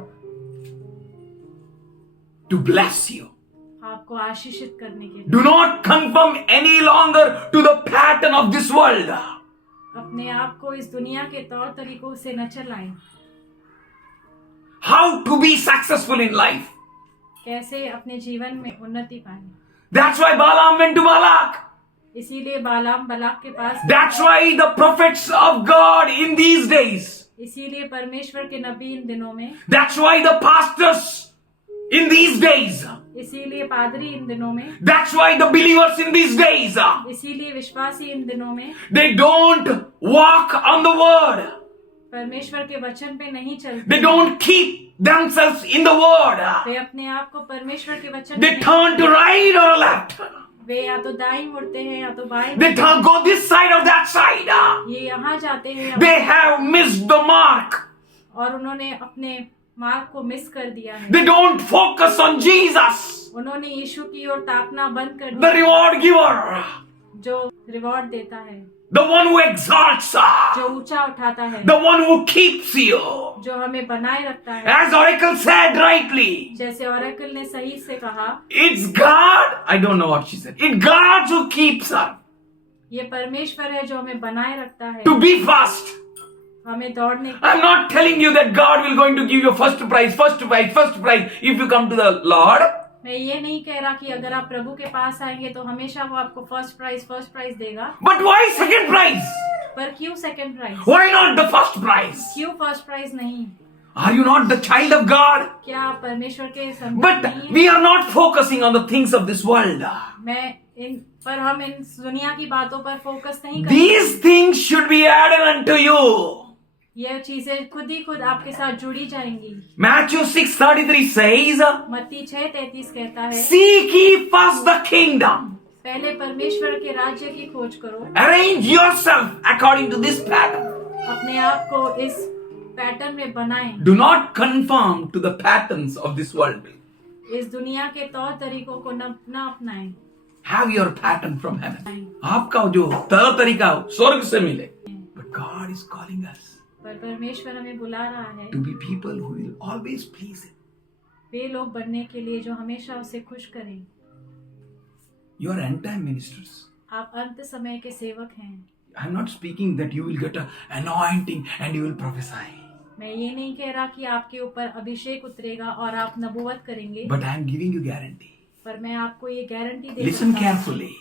To bless you. आपको आशीषित करने के लिए। Do not conform any longer to the pattern of this world. अपने आप को इस दुनिया के तौर तरीकों से न चलाएं। How to be successful in life. कैसे अपने जीवन में उन्नति पाएं। That's why Balaam went to Balak. इसीलिए बालाम बलाक के पास, That's why the prophets of God in these days. इसीलिए परमेश्वर के नबी इन दिनों में, That's why the pastors in these days. इसीलिए पादरी इन दिनों में, That's why the believers in these days. इसीलिए विश्वासी इन दिनों में They don't walk on the word. परमेश्वर के वचन पे नहीं चलते। They don't keep themselves in the word. वे अपने आप को परमेश्वर के वचन They में, turn to right or left. वे या तो दाईं मुड़ते हैं या तो बाईं। They turn go this side or that side. ये यहाँ जाते हैं They have missed the mark. और उन्होंने अपने मार्ग को मिस कर दिया है। They don't focus on Jesus, उन्होंने यीशु की ओर ताकना बंद कर the दिया, reward giver, जो रिवॉर्ड देता है, the one who exalts, जो ऊंचा उठाता है, the one who keeps you. जो हमें बनाए रखता है। As Oracle said rightly, जैसे ओरेकल ने सही से कहा, it's God. I don't know what she said. It's God who keeps her. ये परमेश्वर है जो हमें बनाए रखता है, To be fast. हमें दौड़ने की। I'm not telling you that God will going to give you first prize if you come to the Lord. मैं ये नहीं कह रहा कि अगर आप प्रभु के पास आएंगे तो हमेशा वो आपको फर्स्ट प्राइज देगा। But why second prize? पर क्यों second prize? Why not the first prize? क्यों फर्स्ट प्राइज नहीं? Are you not the child of God? क्या आप परमेश्वर के संतान But नहीं हैं? we are not focusing on the things of this world. हम इन दुनिया की बातों पर फोकस नहीं करते। These things should be added unto you. ये चीजें खुद आपके साथ जुड़ी जाएंगी। Matthew 6:33 says, मत्ती 6:33 कहता है, Seek ye first the kingdom. पहले परमेश्वर के राज्य की खोज करो। Arrange yourself according to this pattern. अपने आप को इस पैटर्न में बनाएं। Do not conform to the patterns of this world. इस दुनिया के तौर तरीकों को न अपनाएं। Have your pattern from heaven. आपका जो तौर तरीका स्वर्ग से मिले. But God is calling us पर परमेश्वर हमें बुला रहा है to be people who will always please Him. वे लोग बनने के लिए जो हमेशा उसे खुश करें। You are end time ministers. आप अंत समय के सेवक हैं। I'm not speaking that you will get an anointing and you will prophesy. मैं ये नहीं कह रहा कि आपके ऊपर अभिषेक उतरेगा और आप नबूवत करेंगे, But I am giving you guarantee. पर मैं आपको ये गारंटी दे Listen सकता हूँ। carefully.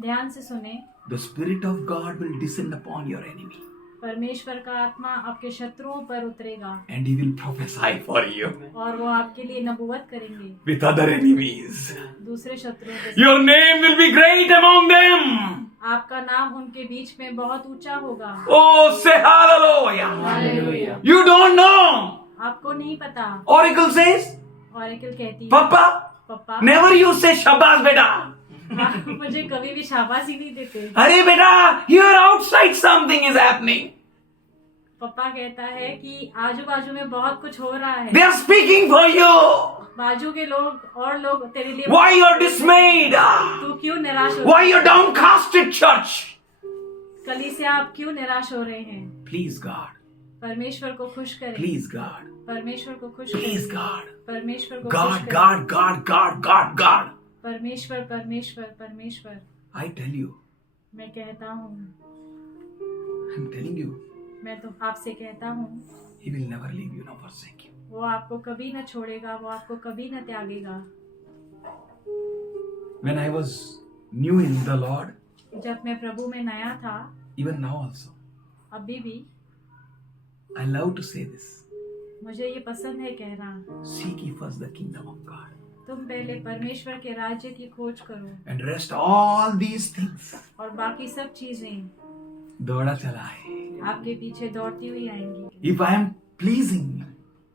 ध्यान से सुने। The Spirit of God will descend upon your enemy परमेश्वर का आत्मा आपके शत्रुओं पर उतरेगा and he will prophesy for you और वो आपके लिए नबूवत करेंगे with other enemies. दूसरे शत्रुओं के साथ। Your name will be great among them. आपका नाम उनके बीच में बहुत ऊंचा होगा। Oh, say hallelujah. Hallelujah. You don't know. आपको नहीं पता। Oracle says, ऑरेकल कहती है, Papa, papa never you say Shabbas beta. आप मुझे कभी भी शाबाशी नहीं देते। Arey beta, here outside something is happening. पप्पा कहता है कि आजू बाजू में बहुत कुछ हो रहा है। They are speaking for you. बाजू के लोग और लोग तेरे लिए Why you are dismayed? तू क्यों निराश हो? Why you are downcasted, church? कली से आप क्यों निराश हो रहे हैं? Please God, परमेश्वर को खुश करें। please God, परमेश्वर को खुश please करें। God. परमेश्वर को खुश God, करें। God, God, God, God, God. परमेश्वर परमेश्वर परमेश्वर। I tell you, मैं कहता हूँ, I'm telling you, मैं तो आपसे कहता हूँ, He will never leave you nor forsake you. वो आपको कभी न छोड़ेगा, वो आपको कभी न त्यागेगा। When I was new in the Lord, जब मैं प्रभु में नया था, even now also, अभी भी I love to say this. मुझे ये पसंद है कहना, Seek ye first the kingdom of God. तुम पहले परमेश्वर के राज्य की खोज करो And rest all these things. और बाकी सब चीजें दौड़ा चला है. आपके पीछे दौड़ती हुई आएंगी। If I am pleasing,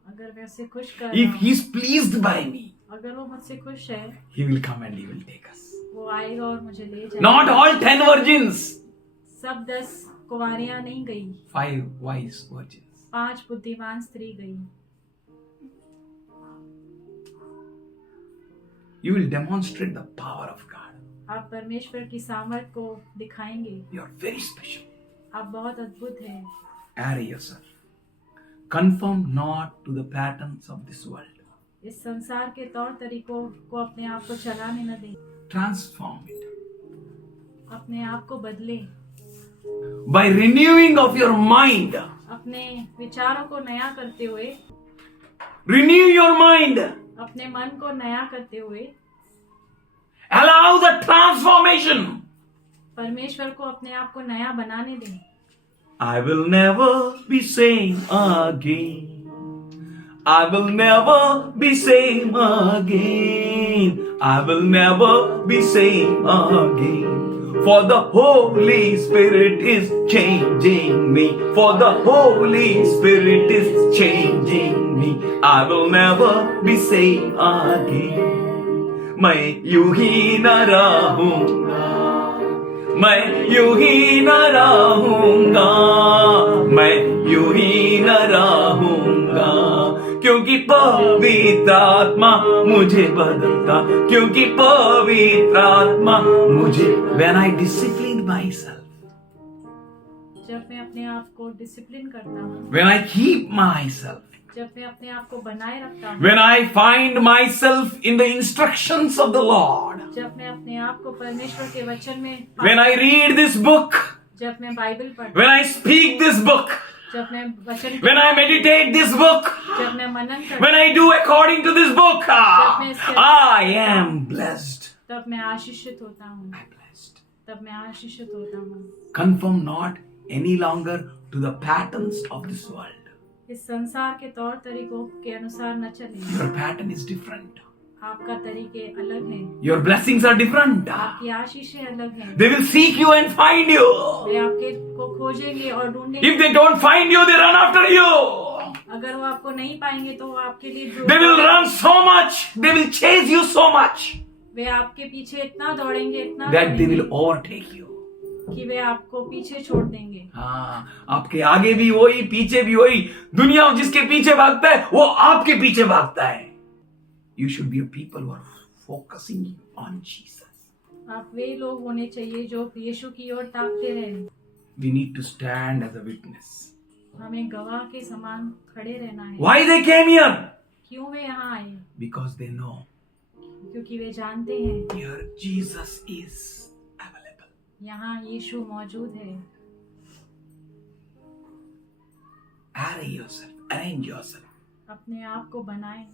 अगर मैं उससे खुश कर if रहा He हूँ, is pleased by me, अगर वो मुझसे खुश है, He will come and He will take us. वो आएगा और मुझे ले जाएगा। Not all 10 virgins. सब 10 कुंवारियां नहीं गई, 5 wise virgins. 5 बुद्धिमान स्त्री गई। You will demonstrate the power of God. आप परमेश्वर की सामर्थ को दिखाएंगे। You are very special. आप बहुत अद्भुत हैं। Array yourself. Conform not to the patterns of this world. इस संसार के तौर तरीकों को अपने आप को चलाने न दें। Transform it. अपने आप को बदलें। By renewing of your mind. अपने विचारों को नया करते हुए, Renew your mind. अपने मन को नया करते हुए, Allow the transformation. परमेश्वर को अपने आप को नया बनाने दें। I will never be same again. I will never be same again. I will never be same again. For the Holy Spirit is changing me. For the Holy Spirit is changing me. I will never be same again. मैं यूं ही न रहूंगा, मैं यूं ही न रहूंगा, मैं यूं ही न रहूंगा, क्योंकि पवित्र आत्मा मुझे बदलता, क्योंकि पवित्र आत्मा मुझे। When I discipline myself, जब मैं अपने आप को डिसिप्लिन करता हूँ, when I keep myself, जब मैं अपने आप को बनाए रखता हूँ, when I find myself in the instructions of the Lord, जब मैं अपने आप को परमेश्वर के वचन में, when I read this book, जब मैं बाइबल पढ़ता when I speak this book, हूँ, जब मैं वचन, when I meditate this book, जब मैं मनन करता when I do according to this book, मैं I am blessed. हूँ, तब मैं आशीषित होता हूँ, I'm blessed. तब मैं आशीषित होता हूँ। Conform not any longer to the patterns of this world. इस संसार के तौर तरीकों के अनुसार न चलें। Your pattern is different. आपका तरीके अलग हैं, Your blessings are different. आपकी आशीषें अलग हैं। They will seek you and find you. वे आपके को खोजेंगे और ढूंढेंगे। If they don't find you, they run after you. अगर वो आपको नहीं पाएंगे तो वो आपके लिए They will run so much. They will chase you so much वे आपके पीछे इतना दौड़ेंगे, इतना that they दौड़ेंगे will overtake you. कि वे आपको पीछे छोड़ देंगे। हाँ, आपके आगे भी वही, पीछे भी वही। दुनिया जिसके पीछे भागता है वो आपके पीछे भागता है। You should be a people who are focusing on Jesus. आप वे लोग होने चाहिए जो यीशु की ओर ताकते रहें। We need to stand as a witness. हमें गवाह के समान खड़े रहना है। Why they came here? क्यों वे यहाँ आए? Because they know क्योंकि वे जानते हैं here Jesus is available. यहाँ यीशु मौजूद है। Arrange yourself. अपने आप को बनाएं,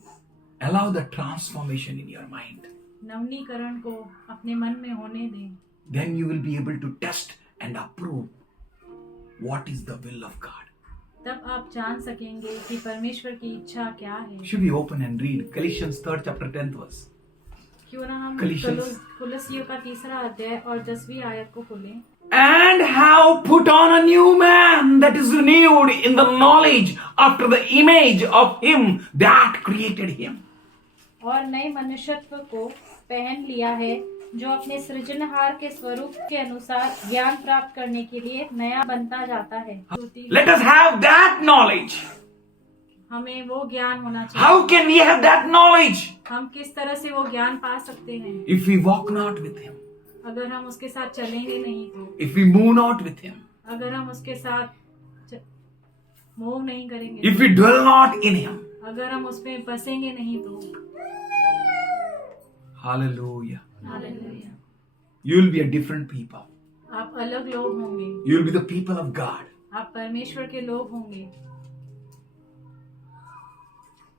Allow the transformation in your mind. नवनीकरण को अपने मन में होने दें। Then you will be able to test and approve what is the will of God. तब आप जान सकेंगे कि परमेश्वर की इच्छा क्या है। Should we open and read Galatians 3rd chapter 10th verse? क्यों ना हम Galatians. कुलसियों का 3रा अध्याय और 10वीं आयत को खोलें। And have put on a new man that is renewed in the knowledge after the image of him that created him. और नए मनुष्यत्व को पहन लिया है, जो अपने सृजनहार के स्वरूप के अनुसार ज्ञान प्राप्त करने के लिए नया बनता जाता है। Let us have that knowledge. हमें वो ज्ञान होना चाहिए। How can we have that knowledge? हम किस तरह से वो ज्ञान पा सकते हैं? If we walk not with him, अगर हम उसके साथ चलेंगे नहीं तो, if we move not with him, अगर हम उसके साथ मूव नहीं करेंगे, if we dwell not in him. अगर हम उसमें बसेंगे नहीं तो। Hallelujah. Hallelujah. You will be a different people. आप अलग लोग होंगे, You will be the people of God. आप परमेश्वर के लोग होंगे।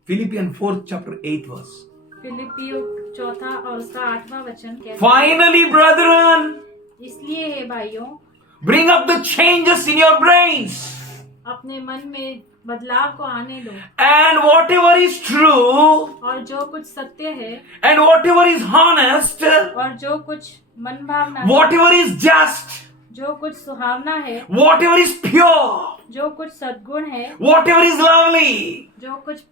Philippians 4th chapter 8th verse. फिलिपियो 4 और उसका 8वां वचन कहता है, Finally, brethren, इसलिए हे भाइयों, bring up the changes in your brains. अपने मन में बदलाव को आने दो, And whatever is true, और जो कुछ सत्य है, and whatever is honest, और जो कुछ मन भावना है, whatever is just, जो कुछ सुहावना है, whatever is pure, जो कुछ सद्गुण है, whatever is lovely, जो कुछ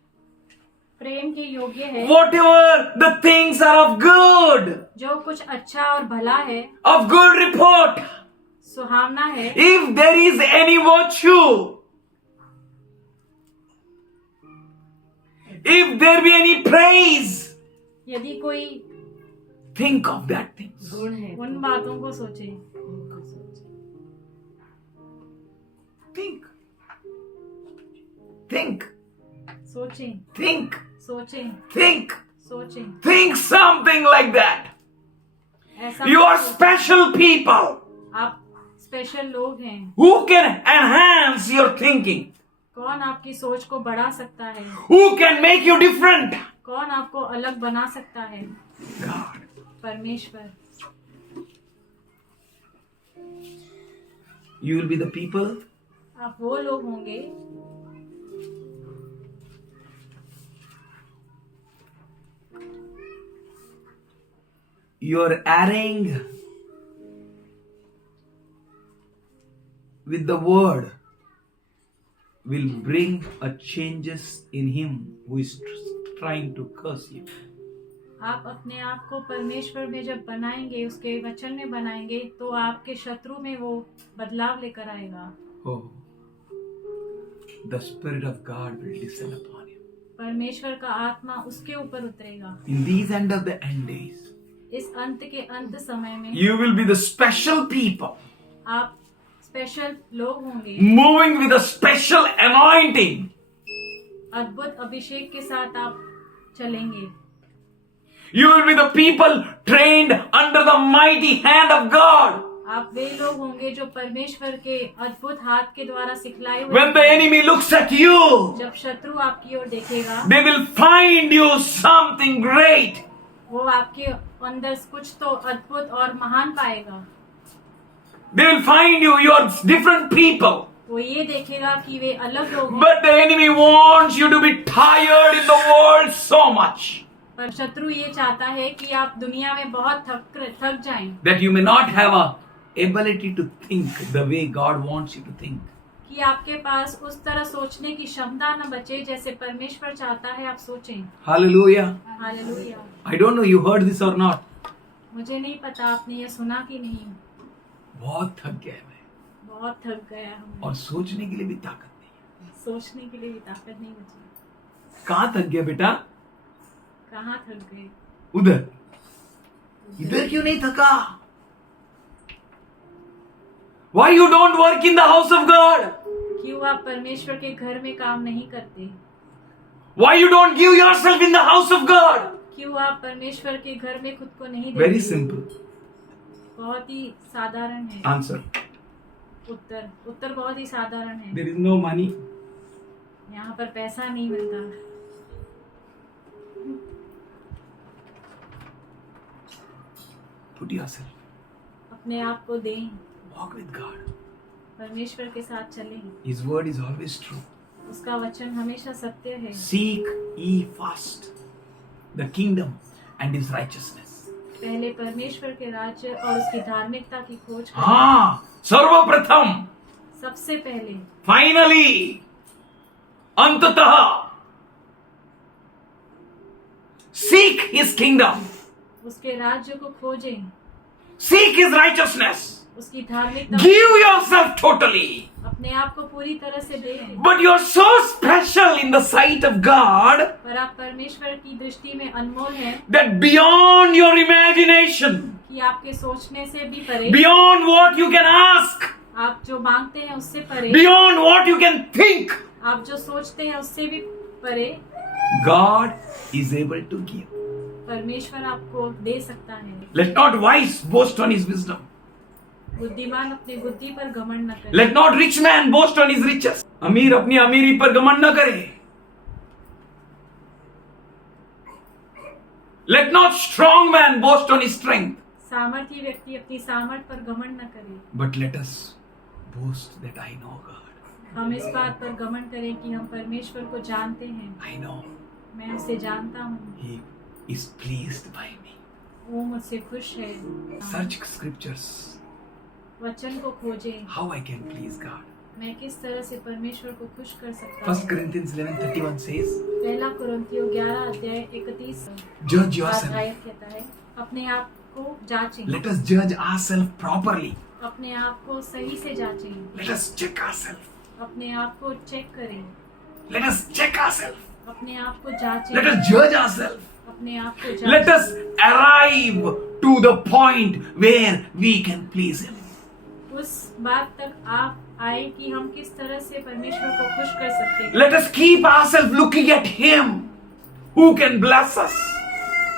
प्रेम के योग्य है, whatever the things are of good, जो कुछ अच्छा और भला है, of good report, सुहावना है, if there is any virtue, if there be any praise, यदि कोई think of that things. उन बातों को सोचे। Think. Think. सोचें, Think. सोचें, Think. सोचें। Think something like that. ऐसा You are मत सोचें। special people आप स्पेशल लोग हैं। who can enhance your thinking, कौन आपकी सोच को बढ़ा सकता है? who can make you different. कौन आपको अलग बना सकता है? God. परमेश्वर। You will be the people आप वो लोग होंगे you are adding with the word will bring a changes in him who is trying to curse you. आप अपने आप को परमेश्वर में जब बनाएंगे, उसके वचन में बनाएंगे, तो आपके शत्रु में वो बदलाव लेकर आएगा। Oh, the Spirit of God will descend upon you. परमेश्वर का आत्मा उसके ऊपर उतरेगा। In these end of the end days, इस अंत के अंत समय में you will be the special people आप स्पेशल लोग होंगे, moving with a special anointing. अद्भुत अभिषेक के साथ आप चलेंगे। You will be the people trained under the mighty hand of God. आप वे लोग होंगे जो परमेश्वर के अद्भुत हाथ के द्वारा सिखलाए हुए। When the enemy looks at you, जब शत्रु आपकी ओर देखेगा, they will find you something great. वो आपके अंदर कुछ तो अद्भुत और महान पाएगा। They will find you are different people. वो ये देखेगा कि वे अलग लोग हैं, But the enemy wants you to be tired in the world so much पर शत्रु ये चाहता है कि आप दुनिया में बहुत थक जाएं, that you may not have a ability to think the way God wants you to think. कि आपके पास उस तरह सोचने की क्षमता न बचे जैसे परमेश्वर चाहता है आप सोचें। Hallelujah. Hallelujah. I don't know you heard this or not. मुझे नहीं पता आपने ये सुना कि नहीं। बहुत थक गया मैं, बहुत थक गया हूँ, और सोचने के लिए भी ताकत नहीं है. सोचने के लिए भी ताकत नहीं बची। कहाँ थक गया बेटा? कहाँ थक गए? उधर. इधर क्यों नहीं थका? Why you don't work in the house of God? क्यों आप परमेश्वर के घर में काम नहीं करते? Why you don't give yourself in the house of God? क्यों आप परमेश्वर के घर में खुद को नहीं देते? Very simple. बहुत ही साधारण है। Answer. उत्तर बहुत ही साधारण है। There is no money. यहाँ पर पैसा नहीं मिलता। Put yourself. अपने आप को दें, Walk with God. परमेश्वर के साथ चलें। His word is always true. उसका वचन हमेशा सत्य है। Seek ye first the kingdom and his righteousness. पहले परमेश्वर के राज्य और उसकी धार्मिकता की खोज करें। हाँ, सर्वप्रथम, सबसे पहले, फाइनली, अंततः, seek his kingdom, उसके राज्य को खोजें, seek his righteousness, उसकी धार्मिकता, give yourself totally. अपने आप को पूरी तरह से दें। But you are so special in the sight of God पर आप परमेश्वर की दृष्टि में अनमोल हैं that beyond your imagination, कि आपके सोचने से भी परे, beyond what you can ask, आप जो मांगते हैं उससे परे, beyond what you can think, आप जो सोचते हैं उससे भी परे, God is able to give. परमेश्वर आपको दे सकता है। Let not wise boast on his wisdom. बुद्धिमान अपनी बुद्धि पर घमंड न करे। Let not rich man boast on his riches. अमीर अपनी अमीरी पर घमंड न करे। Let not strong man boast on his strength. सामर्थी व्यक्ति अपनी सामर्थ पर घमंड न करे। But let us boast that I know God. हम इस बात पर घमंड करें कि हम परमेश्वर को जानते हैं। I know मैं उसे जानता हूँ। He is pleased by me. वो मुझसे खुश है। Search scriptures. वचन को खोजें। How I can please God. मैं किस तरह से परमेश्वर को खुश कर सकता 1 हूँ। Corinthians 11:31 says, पहला कुरिन्थियों 11 अध्याय 31 Judge yourself. आयत कहता है, अपने आप को जांचें। Let us judge ourselves properly. अपने आप को सही से जांचें। Let us check ourselves. अपने आप को चेक करें। Let us check ourselves. अपने आप को जांचें। Let us judge ourselves. अपने आप को Let जांचें। us arrive to the point where we can please Him. उस बात तक आप आए कि हम किस तरह से परमेश्वर को खुश कर सकते हैं। Let us keep ourselves looking at Him who can bless us.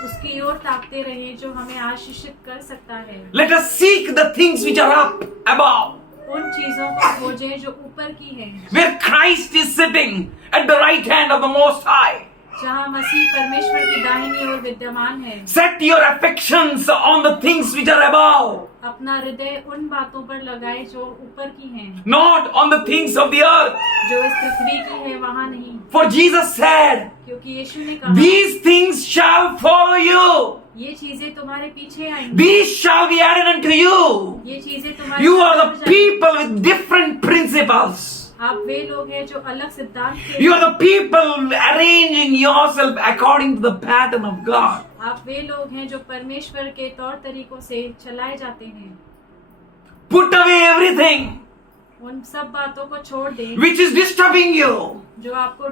उसकी ओर ताकते रहें जो हमें आशीषित कर सकता है। Let us seek the things which are up above, उन चीजों को खोजें जो ऊपर की हैं, where Christ is sitting at the right hand of the Most High. जहाँ मसीह परमेश्वर की दाहिनी ओर विद्यमान है। Set your affections on the things which are above, अपना हृदय उन बातों पर लगाए जो ऊपर की हैं, not on the things of the earth. जो इस पृथ्वी की है वहाँ नहीं। For Jesus said, क्योंकि यीशु ने कहा, these things shall follow you. ये चीजें तुम्हारे पीछे आएंगी। These shall be added unto you. ये चीजें तुम्हारे You are साथ the जाएंगी। people with different principles. आप वे लोग हैं जो अलग सिद्धांत के You are the people arranging yourself according to the pattern of God. आप वे लोग हैं जो परमेश्वर के तौर तरीकों से चलाए जाते हैं। Put away everything उन सब बातों को छोड़ दें which is disturbing you. जो आपको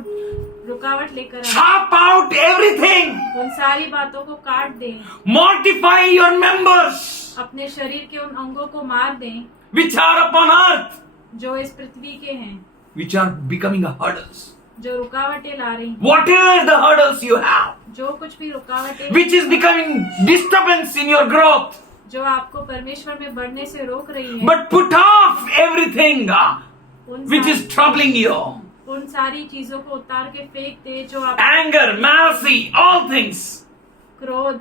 रुकावट लेकर आए। Chop out everything. उन सारी बातों को काट दें। Mortify your members अपने शरीर के उन अंगों को मार दें which are upon earth, जो इस पृथ्वी के हैं, which are becoming hurdles. जो रुकावटें ला रही हैं, Whatever the hurdles you have, जो कुछ भी रुकावटें which is becoming disturbance in your growth. जो आपको परमेश्वर में बढ़ने से रोक रही है, But put off everything उन which is troubling you. उन सारी चीजों को उतार के फेंक दे जो आप Anger, malice, all things. क्रोध,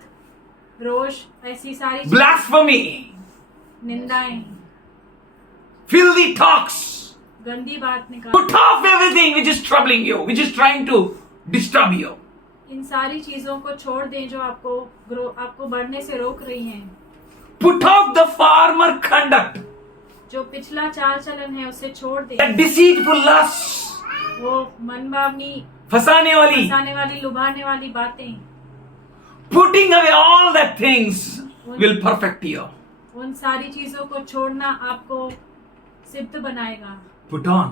रोष, ऐसी सारी Blasphemy, निंदाएं, filthy talks. गंदी बात निकाल। Put off everything which is troubling you, which is trying to disturb you. इन सारी चीजों को छोड़ दें जो आपको बढ़ने से रोक रही हैं। Put off the former conduct, जो पिछला चाल चलन है उसे छोड़ दें। that deceitful lust, वो मनभावनी, फंसाने वाली, फंसाने वाली, लुभाने वाली बातें, putting away all that things will perfect you. उन सारी चीजों को छोड़ना आपको सिद्ध बनाएगा। Put on,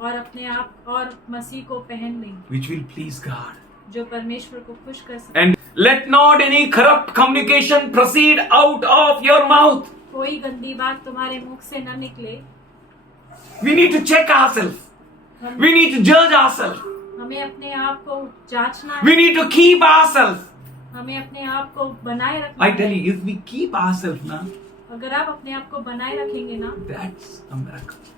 और अपने आप और मसीह को पहन लें which will please God. जो परमेश्वर को खुश कर सके। And let not any corrupt communication proceed out of your mouth. कोई गंदी बात तुम्हारे मुख से न निकले। We need to check ourselves. हम- We need to judge ourselves. हमें अपने आप को जांचना We है। need to keep ourselves हमें अपने आप को बनाए रखना I tell है। you, if we keep ourselves now, अगर आप अपने आप को बनाए रखेंगे ना, that's a miracle.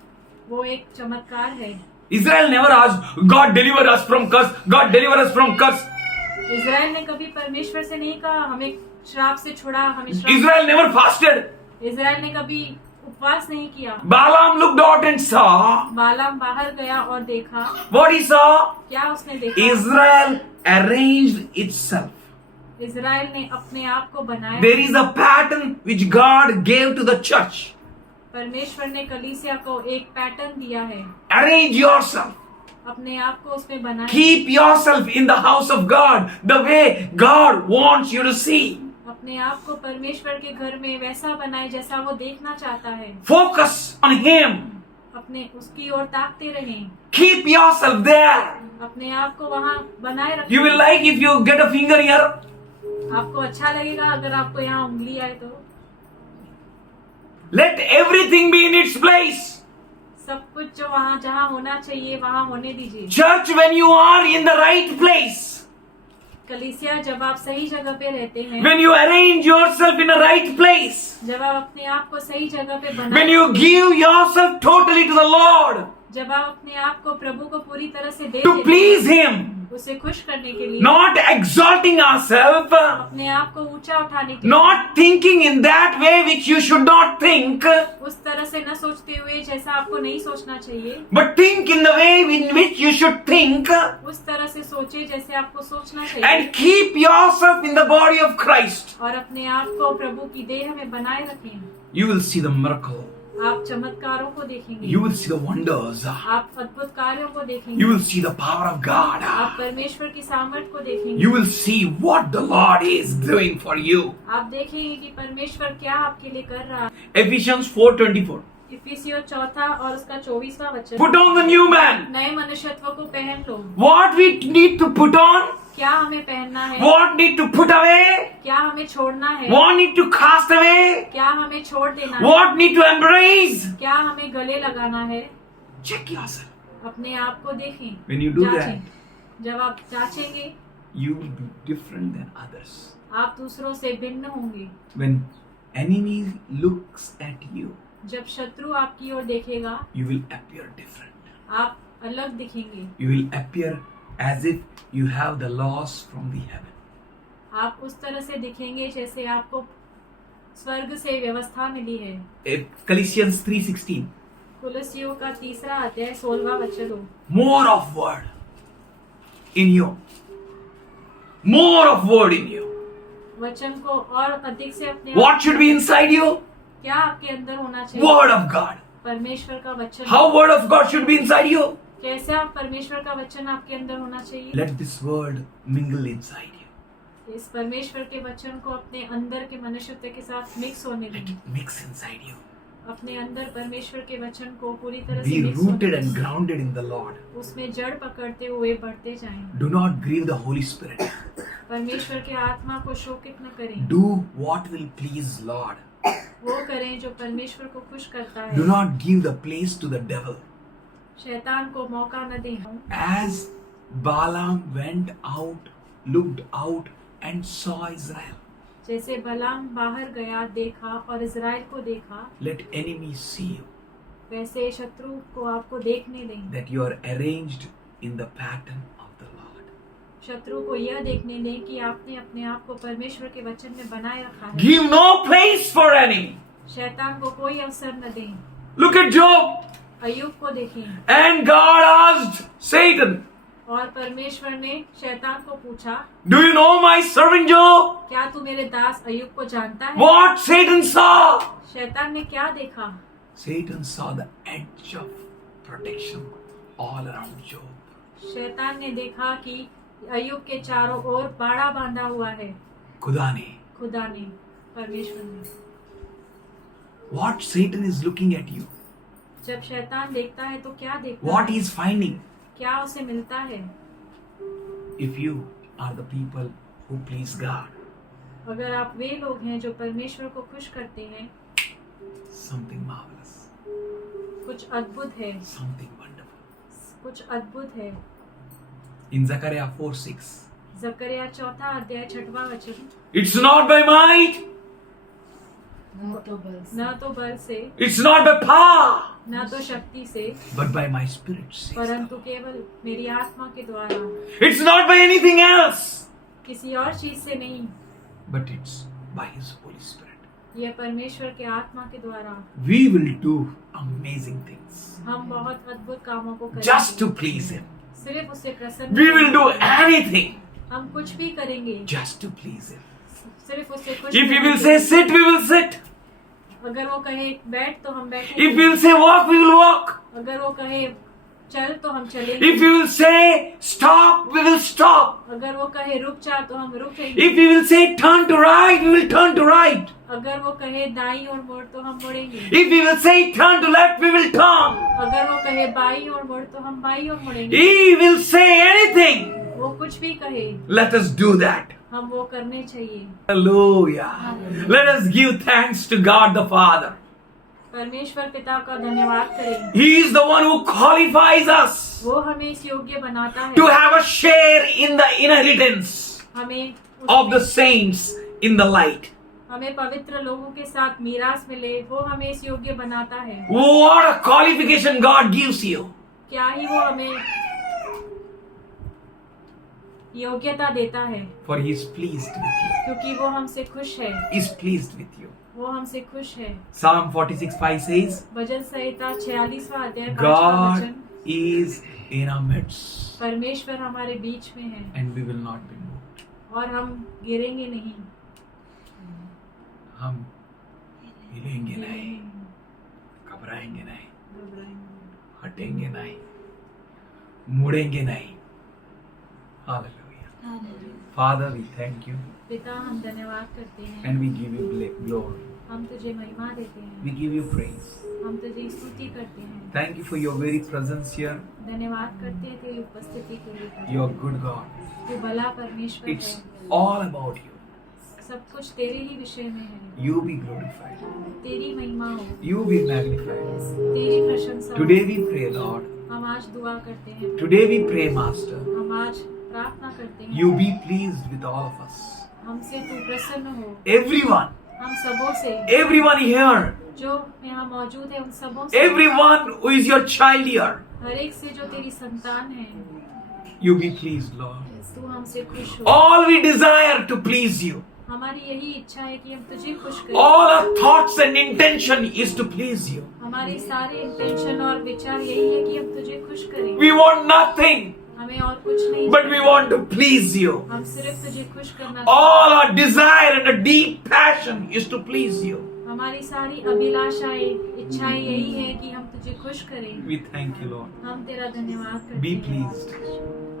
वो एक चमत्कार है। Israel never asked, God deliver us from curse, God deliver us from curse. Israel ने कभी परमेश्वर से नहीं कहा हमें श्राप से छुड़ा, हमें श्राप। Israel never fasted. इज़राइल ने कभी उपवास नहीं किया। Balaam looked out and saw. बालाम बाहर गया और देखा। What he saw? क्या उसने देखा? Israel arranged itself. इज़राइल ने अपने आप को बनाया। There is a pattern which God gave to the church. परमेश्वर ने कलीसिया को एक पैटर्न दिया है। Arrange yourself. अपने आप को उसमें बनाए। Keep yourself in the house of God the way God wants you to see. अपने आप को परमेश्वर के घर में वैसा बनाए जैसा वो देखना चाहता है। Focus on Him. अपने उसकी ओर ताकते रहें। Keep yourself there. अपने आप को वहाँ बनाए रखें। You will like if you get a finger here. आपको अच्छा लगेगा अगर आपको यहाँ उंगली आए तो। Let everything be in its place. सब कुछ जो वहाँ जहाँ होना चाहिए वहाँ होने दीजिए। Church, when you are in the right place, कलीसिया जब आप सही जगह पे रहते हैं, when you arrange yourself in a right place, जब आप अपने आप को सही जगह पे when बनाए, you give yourself totally to the Lord जब आप अपने आप को प्रभु को पूरी तरह से दे to देते please Him, हैं, उसे खुश करने के लिए, not exalting ourselves, अपने आप को ऊंचा उठाने के लिए, not thinking in that way which you should not think, उस तरह से न सोचते हुए जैसा आपको नहीं सोचना चाहिए, but think in the way in which you should think, उस तरह से सोचे जैसे आपको सोचना चाहिए, and keep yourself in the body of Christ. और अपने आप को प्रभु की देह में बनाए रखें। You will see the miracle. आप चमत्कारों को देखेंगे, You will see the wonders. आप अद्भुत कार्यों को देखेंगे, You will see the power of God. आप परमेश्वर की सामर्थ को देखेंगे, You will see what the Lord is doing for you. आप देखेंगे कि परमेश्वर क्या आपके लिए कर रहा है। Ephesians 4:24. इफिसियों 4 और उसका 24वां वचन। Put on the new man. नए मनुष्यत्व को पहन लो। What we need to put on, क्या हमें पहनना है, what need to put away, क्या हमें छोड़ना है, what need to cast away, क्या हमें छोड़ देना है, what need to embrace. क्या हमें गले लगाना है। Check yourself. अपने आप को देखें। When you do जांचें। that, जब आप जांचेंगे, you will be different than others. आप दूसरों से भिन्न होंगे। When enemy looks at you, जब शत्रु आपकी ओर देखेगा, you will appear different. आप अलग दिखेंगे। You will appear as if you have the laws from the heaven. आप उस तरह से दिखेंगे जैसे आपको स्वर्ग से व्यवस्था मिली है। Colossians 3:16. कुलसियों का 3 अध्याय 16वां वचन हो। More of word in you. More of word in you. वचन को और अधिक से अपने What should be inside you? क्या आपके अंदर होना चाहिए? Word of God. परमेश्वर का वचन। How word of God should be inside you? कैसे आप परमेश्वर का वचन आपके अंदर होना चाहिए? Let this word mingle inside you. इस परमेश्वर के वचन को अपने अंदर के मनुष्यत्व के साथ मिक्स होने Let दें। it mix inside you. अपने अंदर परमेश्वर के वचन को पूरी तरह से Be मिक्स होने rooted and दें। grounded in the Lord. उसमें जड़ पकड़ते हुए बढ़ते जाएं। Do not grieve the Holy Spirit. परमेश्वर के आत्मा को शोकित न करें। Do what will please Lord. वो करें जो परमेश्वर को खुश करता है। Do not give the place to the devil. शैतान को मौका न दें। As Balaam went out, looked out and saw Israel, जैसे बलाम बाहर गया, देखा और इज़राइल को देखा, let enemies see you, वैसे शत्रु को आपको देखने दें। that you are arranged in the pattern of the Lord. शत्रु को यह देखने दें कि आपने अपने आप को परमेश्वर के वचन में बनाए रखा है। Give no place for enemy. शैतान को कोई अवसर न दें। Look at Job. अय्यूब को देखें। And God asked Satan, और परमेश्वर ने शैतान को पूछा, do you know my servant Job? क्या तू मेरे दास अय्यूब को जानता है? What Satan saw? शैतान ने क्या देखा? Satan saw the edge of protection all around Job. शैतान ने देखा कि अय्यूब के चारों ओर बाड़ा बांधा हुआ है। खुदा ने. खुदा ने, परमेश्वर ने। What Satan is looking at you? जब शैतान देखता है तो क्या देखता What है? he is finding? क्या उसे मिलता है? If you are the people who please God, अगर आप वे लोग हैं जो परमेश्वर को खुश करते हैं, something marvelous, कुछ अद्भुत है, something wonderful. कुछ अद्भुत है। In Zechariah 4:6, जकरिया 4 अध्याय 6वां वचन। It's not by might, न तो बल से, it's not by power, न तो शक्ति से, but by my spirit. says the परंतु केवल मेरी आत्मा के द्वारा, Lord. It's not by anything else, किसी और चीज से नहीं, but it's by His Holy Spirit. यह परमेश्वर के आत्मा के द्वारा We will do amazing things हम बहुत अद्भुत कामों को करेंगे, just to please Him. सिर्फ उसे प्रसन्न We will do करने के लिए। anything हम कुछ भी करेंगे just to please Him. सिर्फ उसे खुश If He करने will के say लिए। sit, we will sit. अगर वो कहे बैठ तो हम If बैठेंगे, He will say walk, we will walk. अगर वो कहे चल तो हम चलेंगे, If He will say stop, we will stop. अगर वो कहे रुक जा तो हम रुकेंगे, If He will say turn to right, we will turn to right. अगर वो कहे दाई और मोड़ तो हम मुड़ेंगे, If He will say turn to left, we will turn. अगर वो कहे बाई और मोड़ तो हम बाई और मुड़ेंगे, He will say anything. वो कुछ भी कहे Let us do that. हम वो करने चाहिए। Hallelujah. Let us give thanks to God the Father. परमेश्वर पिता का धन्यवाद करें, He is the one who qualifies us वो हमें इस योग्य बनाता to है, have a share in the inheritance हमें of the saints in the light. हमें पवित्र लोगों के साथ मीरास मिले, वो हमें इस योग्य बनाता है। What a qualification God gives you. क्या ही वो हमें योग्यता देता है, For He is pleased with you. क्योंकि वो हमसे खुश है, He is pleased with you. वो हमसे खुश है। Psalm 46:5 says, भजन संहिता 46वां अध्याय 5वां God वचन, is in our midst परमेश्वर हमारे बीच में है and we will not be moved. और हम गिरेंगे नहीं, हम हिलेंगे नहीं, घबराएंगे नहीं, हटेंगे नहीं, मुड़ेंगे नहीं. Hallelujah. Father, we thank you पिता हम धन्यवाद करते हैं, and we give you glory. हम तुझे महिमा देते हैं, We give you praise. हम तुझे स्तुति करते हैं, Thank you for your very presence here. धन्यवाद करते हैं तेरी उपस्थिति के लिए। You are good God. तू भला परमेश्वर It's है, all about you. सब कुछ तेरे ही विषय में है। You be glorified. तेरी महिमा हो, You be magnified. तेरी प्रशंसा हो। Today we pray, Lord. हम आज दुआ करते हैं, Today we pray, Master. हम आज प्रार्थना करते हैं, You be pleased with all of us. हमसे तू प्रसन्न हो, Everyone. हम सबों से, Everyone here. जो यहाँ मौजूद है उन सबों से, Everyone who is your child here. हर एक से जो तेरी संतान है, You be pleased, Lord. तू हमसे खुश हो। All we desire to please you. हमारी यही इच्छा है कि हम तुझे खुश करें। All our thoughts and intention is to please you. हमारे सारे इंटेंशन और विचार यही है कि हम तुझे खुश करें। We want nothing, हमें और कुछ नहीं, but we want to please you. हम सिर्फ तुझे खुश करना All our desire and a deep passion is to please you. हमारी सारी अभिलाषाएं, इच्छाएं यही है कि हम तुझे खुश करें। We thank you, Lord. हम तेरा धन्यवाद करते Be हैं। pleased.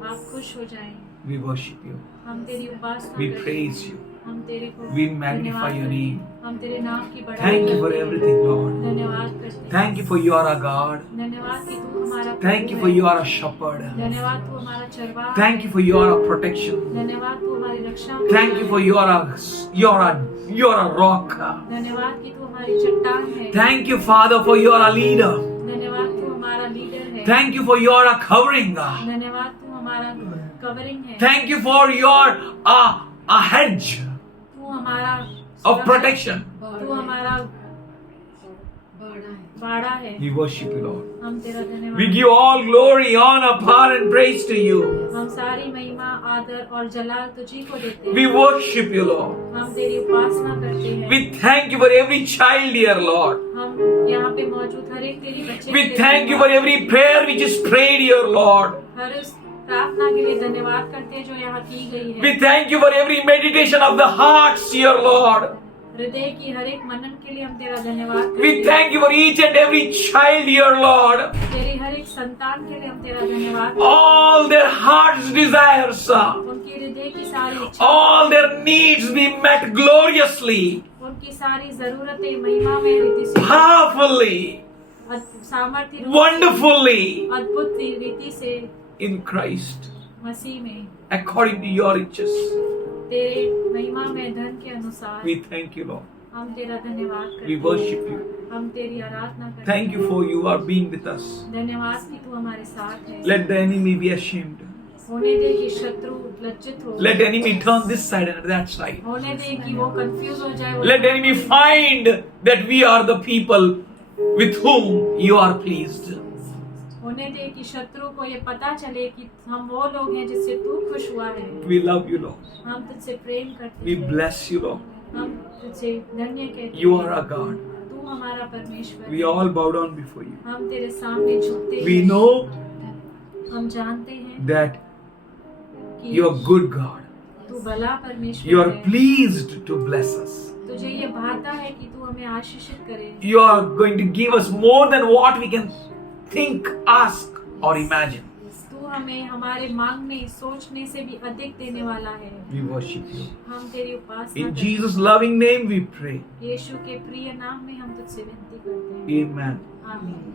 आप खुश हो जाएं। We worship you. हम तेरी उपासना We करते praise हैं। you. हम तेरे को We magnify धन्यवाद your करते हैं। name. हम तेरे नाम की बड़ाई Thank you for करते हैं। everything, Lord. धन्यवाद करते हैं। Thank you for you are a God. धन्यवाद कि तू हमारा Thank you प्रभु for है। you are a shepherd. धन्यवाद तू हमारा चरवाहा है। Thank you for you are a protection. धन्यवाद तू हमारी रक्षा Thank you for you are a rock. धन्यवाद कि तू हमारी चट्टान है। Thank you, Father, for you are a leader. धन्यवाद तू हमारा लीडर है। Thank you for you are a covering. धन्यवाद तू हमारा कवरिंग है। Thank you for your a hedge तू हमारा of protection. तू हमारा बाड़ा है। We worship you, Lord. हम तेरा धन्यवाद We give all glory, honor, power, and praise to you. हम सारी महिमा, आदर और जलाल तुझी को देते We हैं। worship you, Lord. हम तेरी उपासना करते हैं। We thank you for every child here, Lord. हम यहाँ पे मौजूद हर एक तेरी बच्चे We के thank you लिए for every prayer which is prayed here, Lord. हर उस प्रार्थना के लिए धन्यवाद करते हैं जो यहाँ की गई है। We thank you for every meditation of the hearts here, Lord. हृदय की हर एक मनन के लिए हम तेरा धन्यवाद करते We हैं। thank you for each and every child here, Lord. तेरी हर एक संतान के लिए हम तेरा धन्यवाद करते All their hearts' desires, हैं। उनकी हृदय की सारी इच्छा, all their needs be met gloriously, उनकी सारी जरूरतें महिमा में रीति से, powerfully, सामर्थ्य रूप से, wonderfully अद्भुत रीति से in Christ, मसीह में according to your riches. तेरे महिमा में धन के अनुसार We thank you, Lord. हम तेरा धन्यवाद करते We हैं। worship you. हम तेरी आराधना करते Thank you for you are being with us. हैं। धन्यवाद कि तू हमारे साथ है। Let the enemy be ashamed. होने दे कि शत्रु लज्जित हो, Let enemy turn this side and that side. होने दे कि वो कंफ्यूज हो जाए, Let enemy find that we are the people with whom you are pleased. होने दे कि शत्रु को ये पता चले कि हम वो लोग हैं जिससे तू खुश हुआ है। We love you, Lord. हम तुझसे प्रेम करते We हैं, bless you, Lord. हम तुझसे धन्य कहते हैं। You are our God. तू हमारा परमेश्वर We है। all bow down before you. हम तेरे सामने झुकते We हैं। know हम जानते हैं that कि you are good God. तू भला परमेश्वर You are है। pleased to bless us. तुझे ये भाता है कि तू हमें आशीषित करे। You are going to give us more than what we can think, ask, or imagine. तू हमें हमारे मांगने सोचने से भी अधिक देने वाला है। We worship you. हम तेरी उपासना In करते हैं। Jesus' loving name we pray. यीशु के प्रिय नाम में हम तुझसे विनती करते हैं। Amen. आमीन।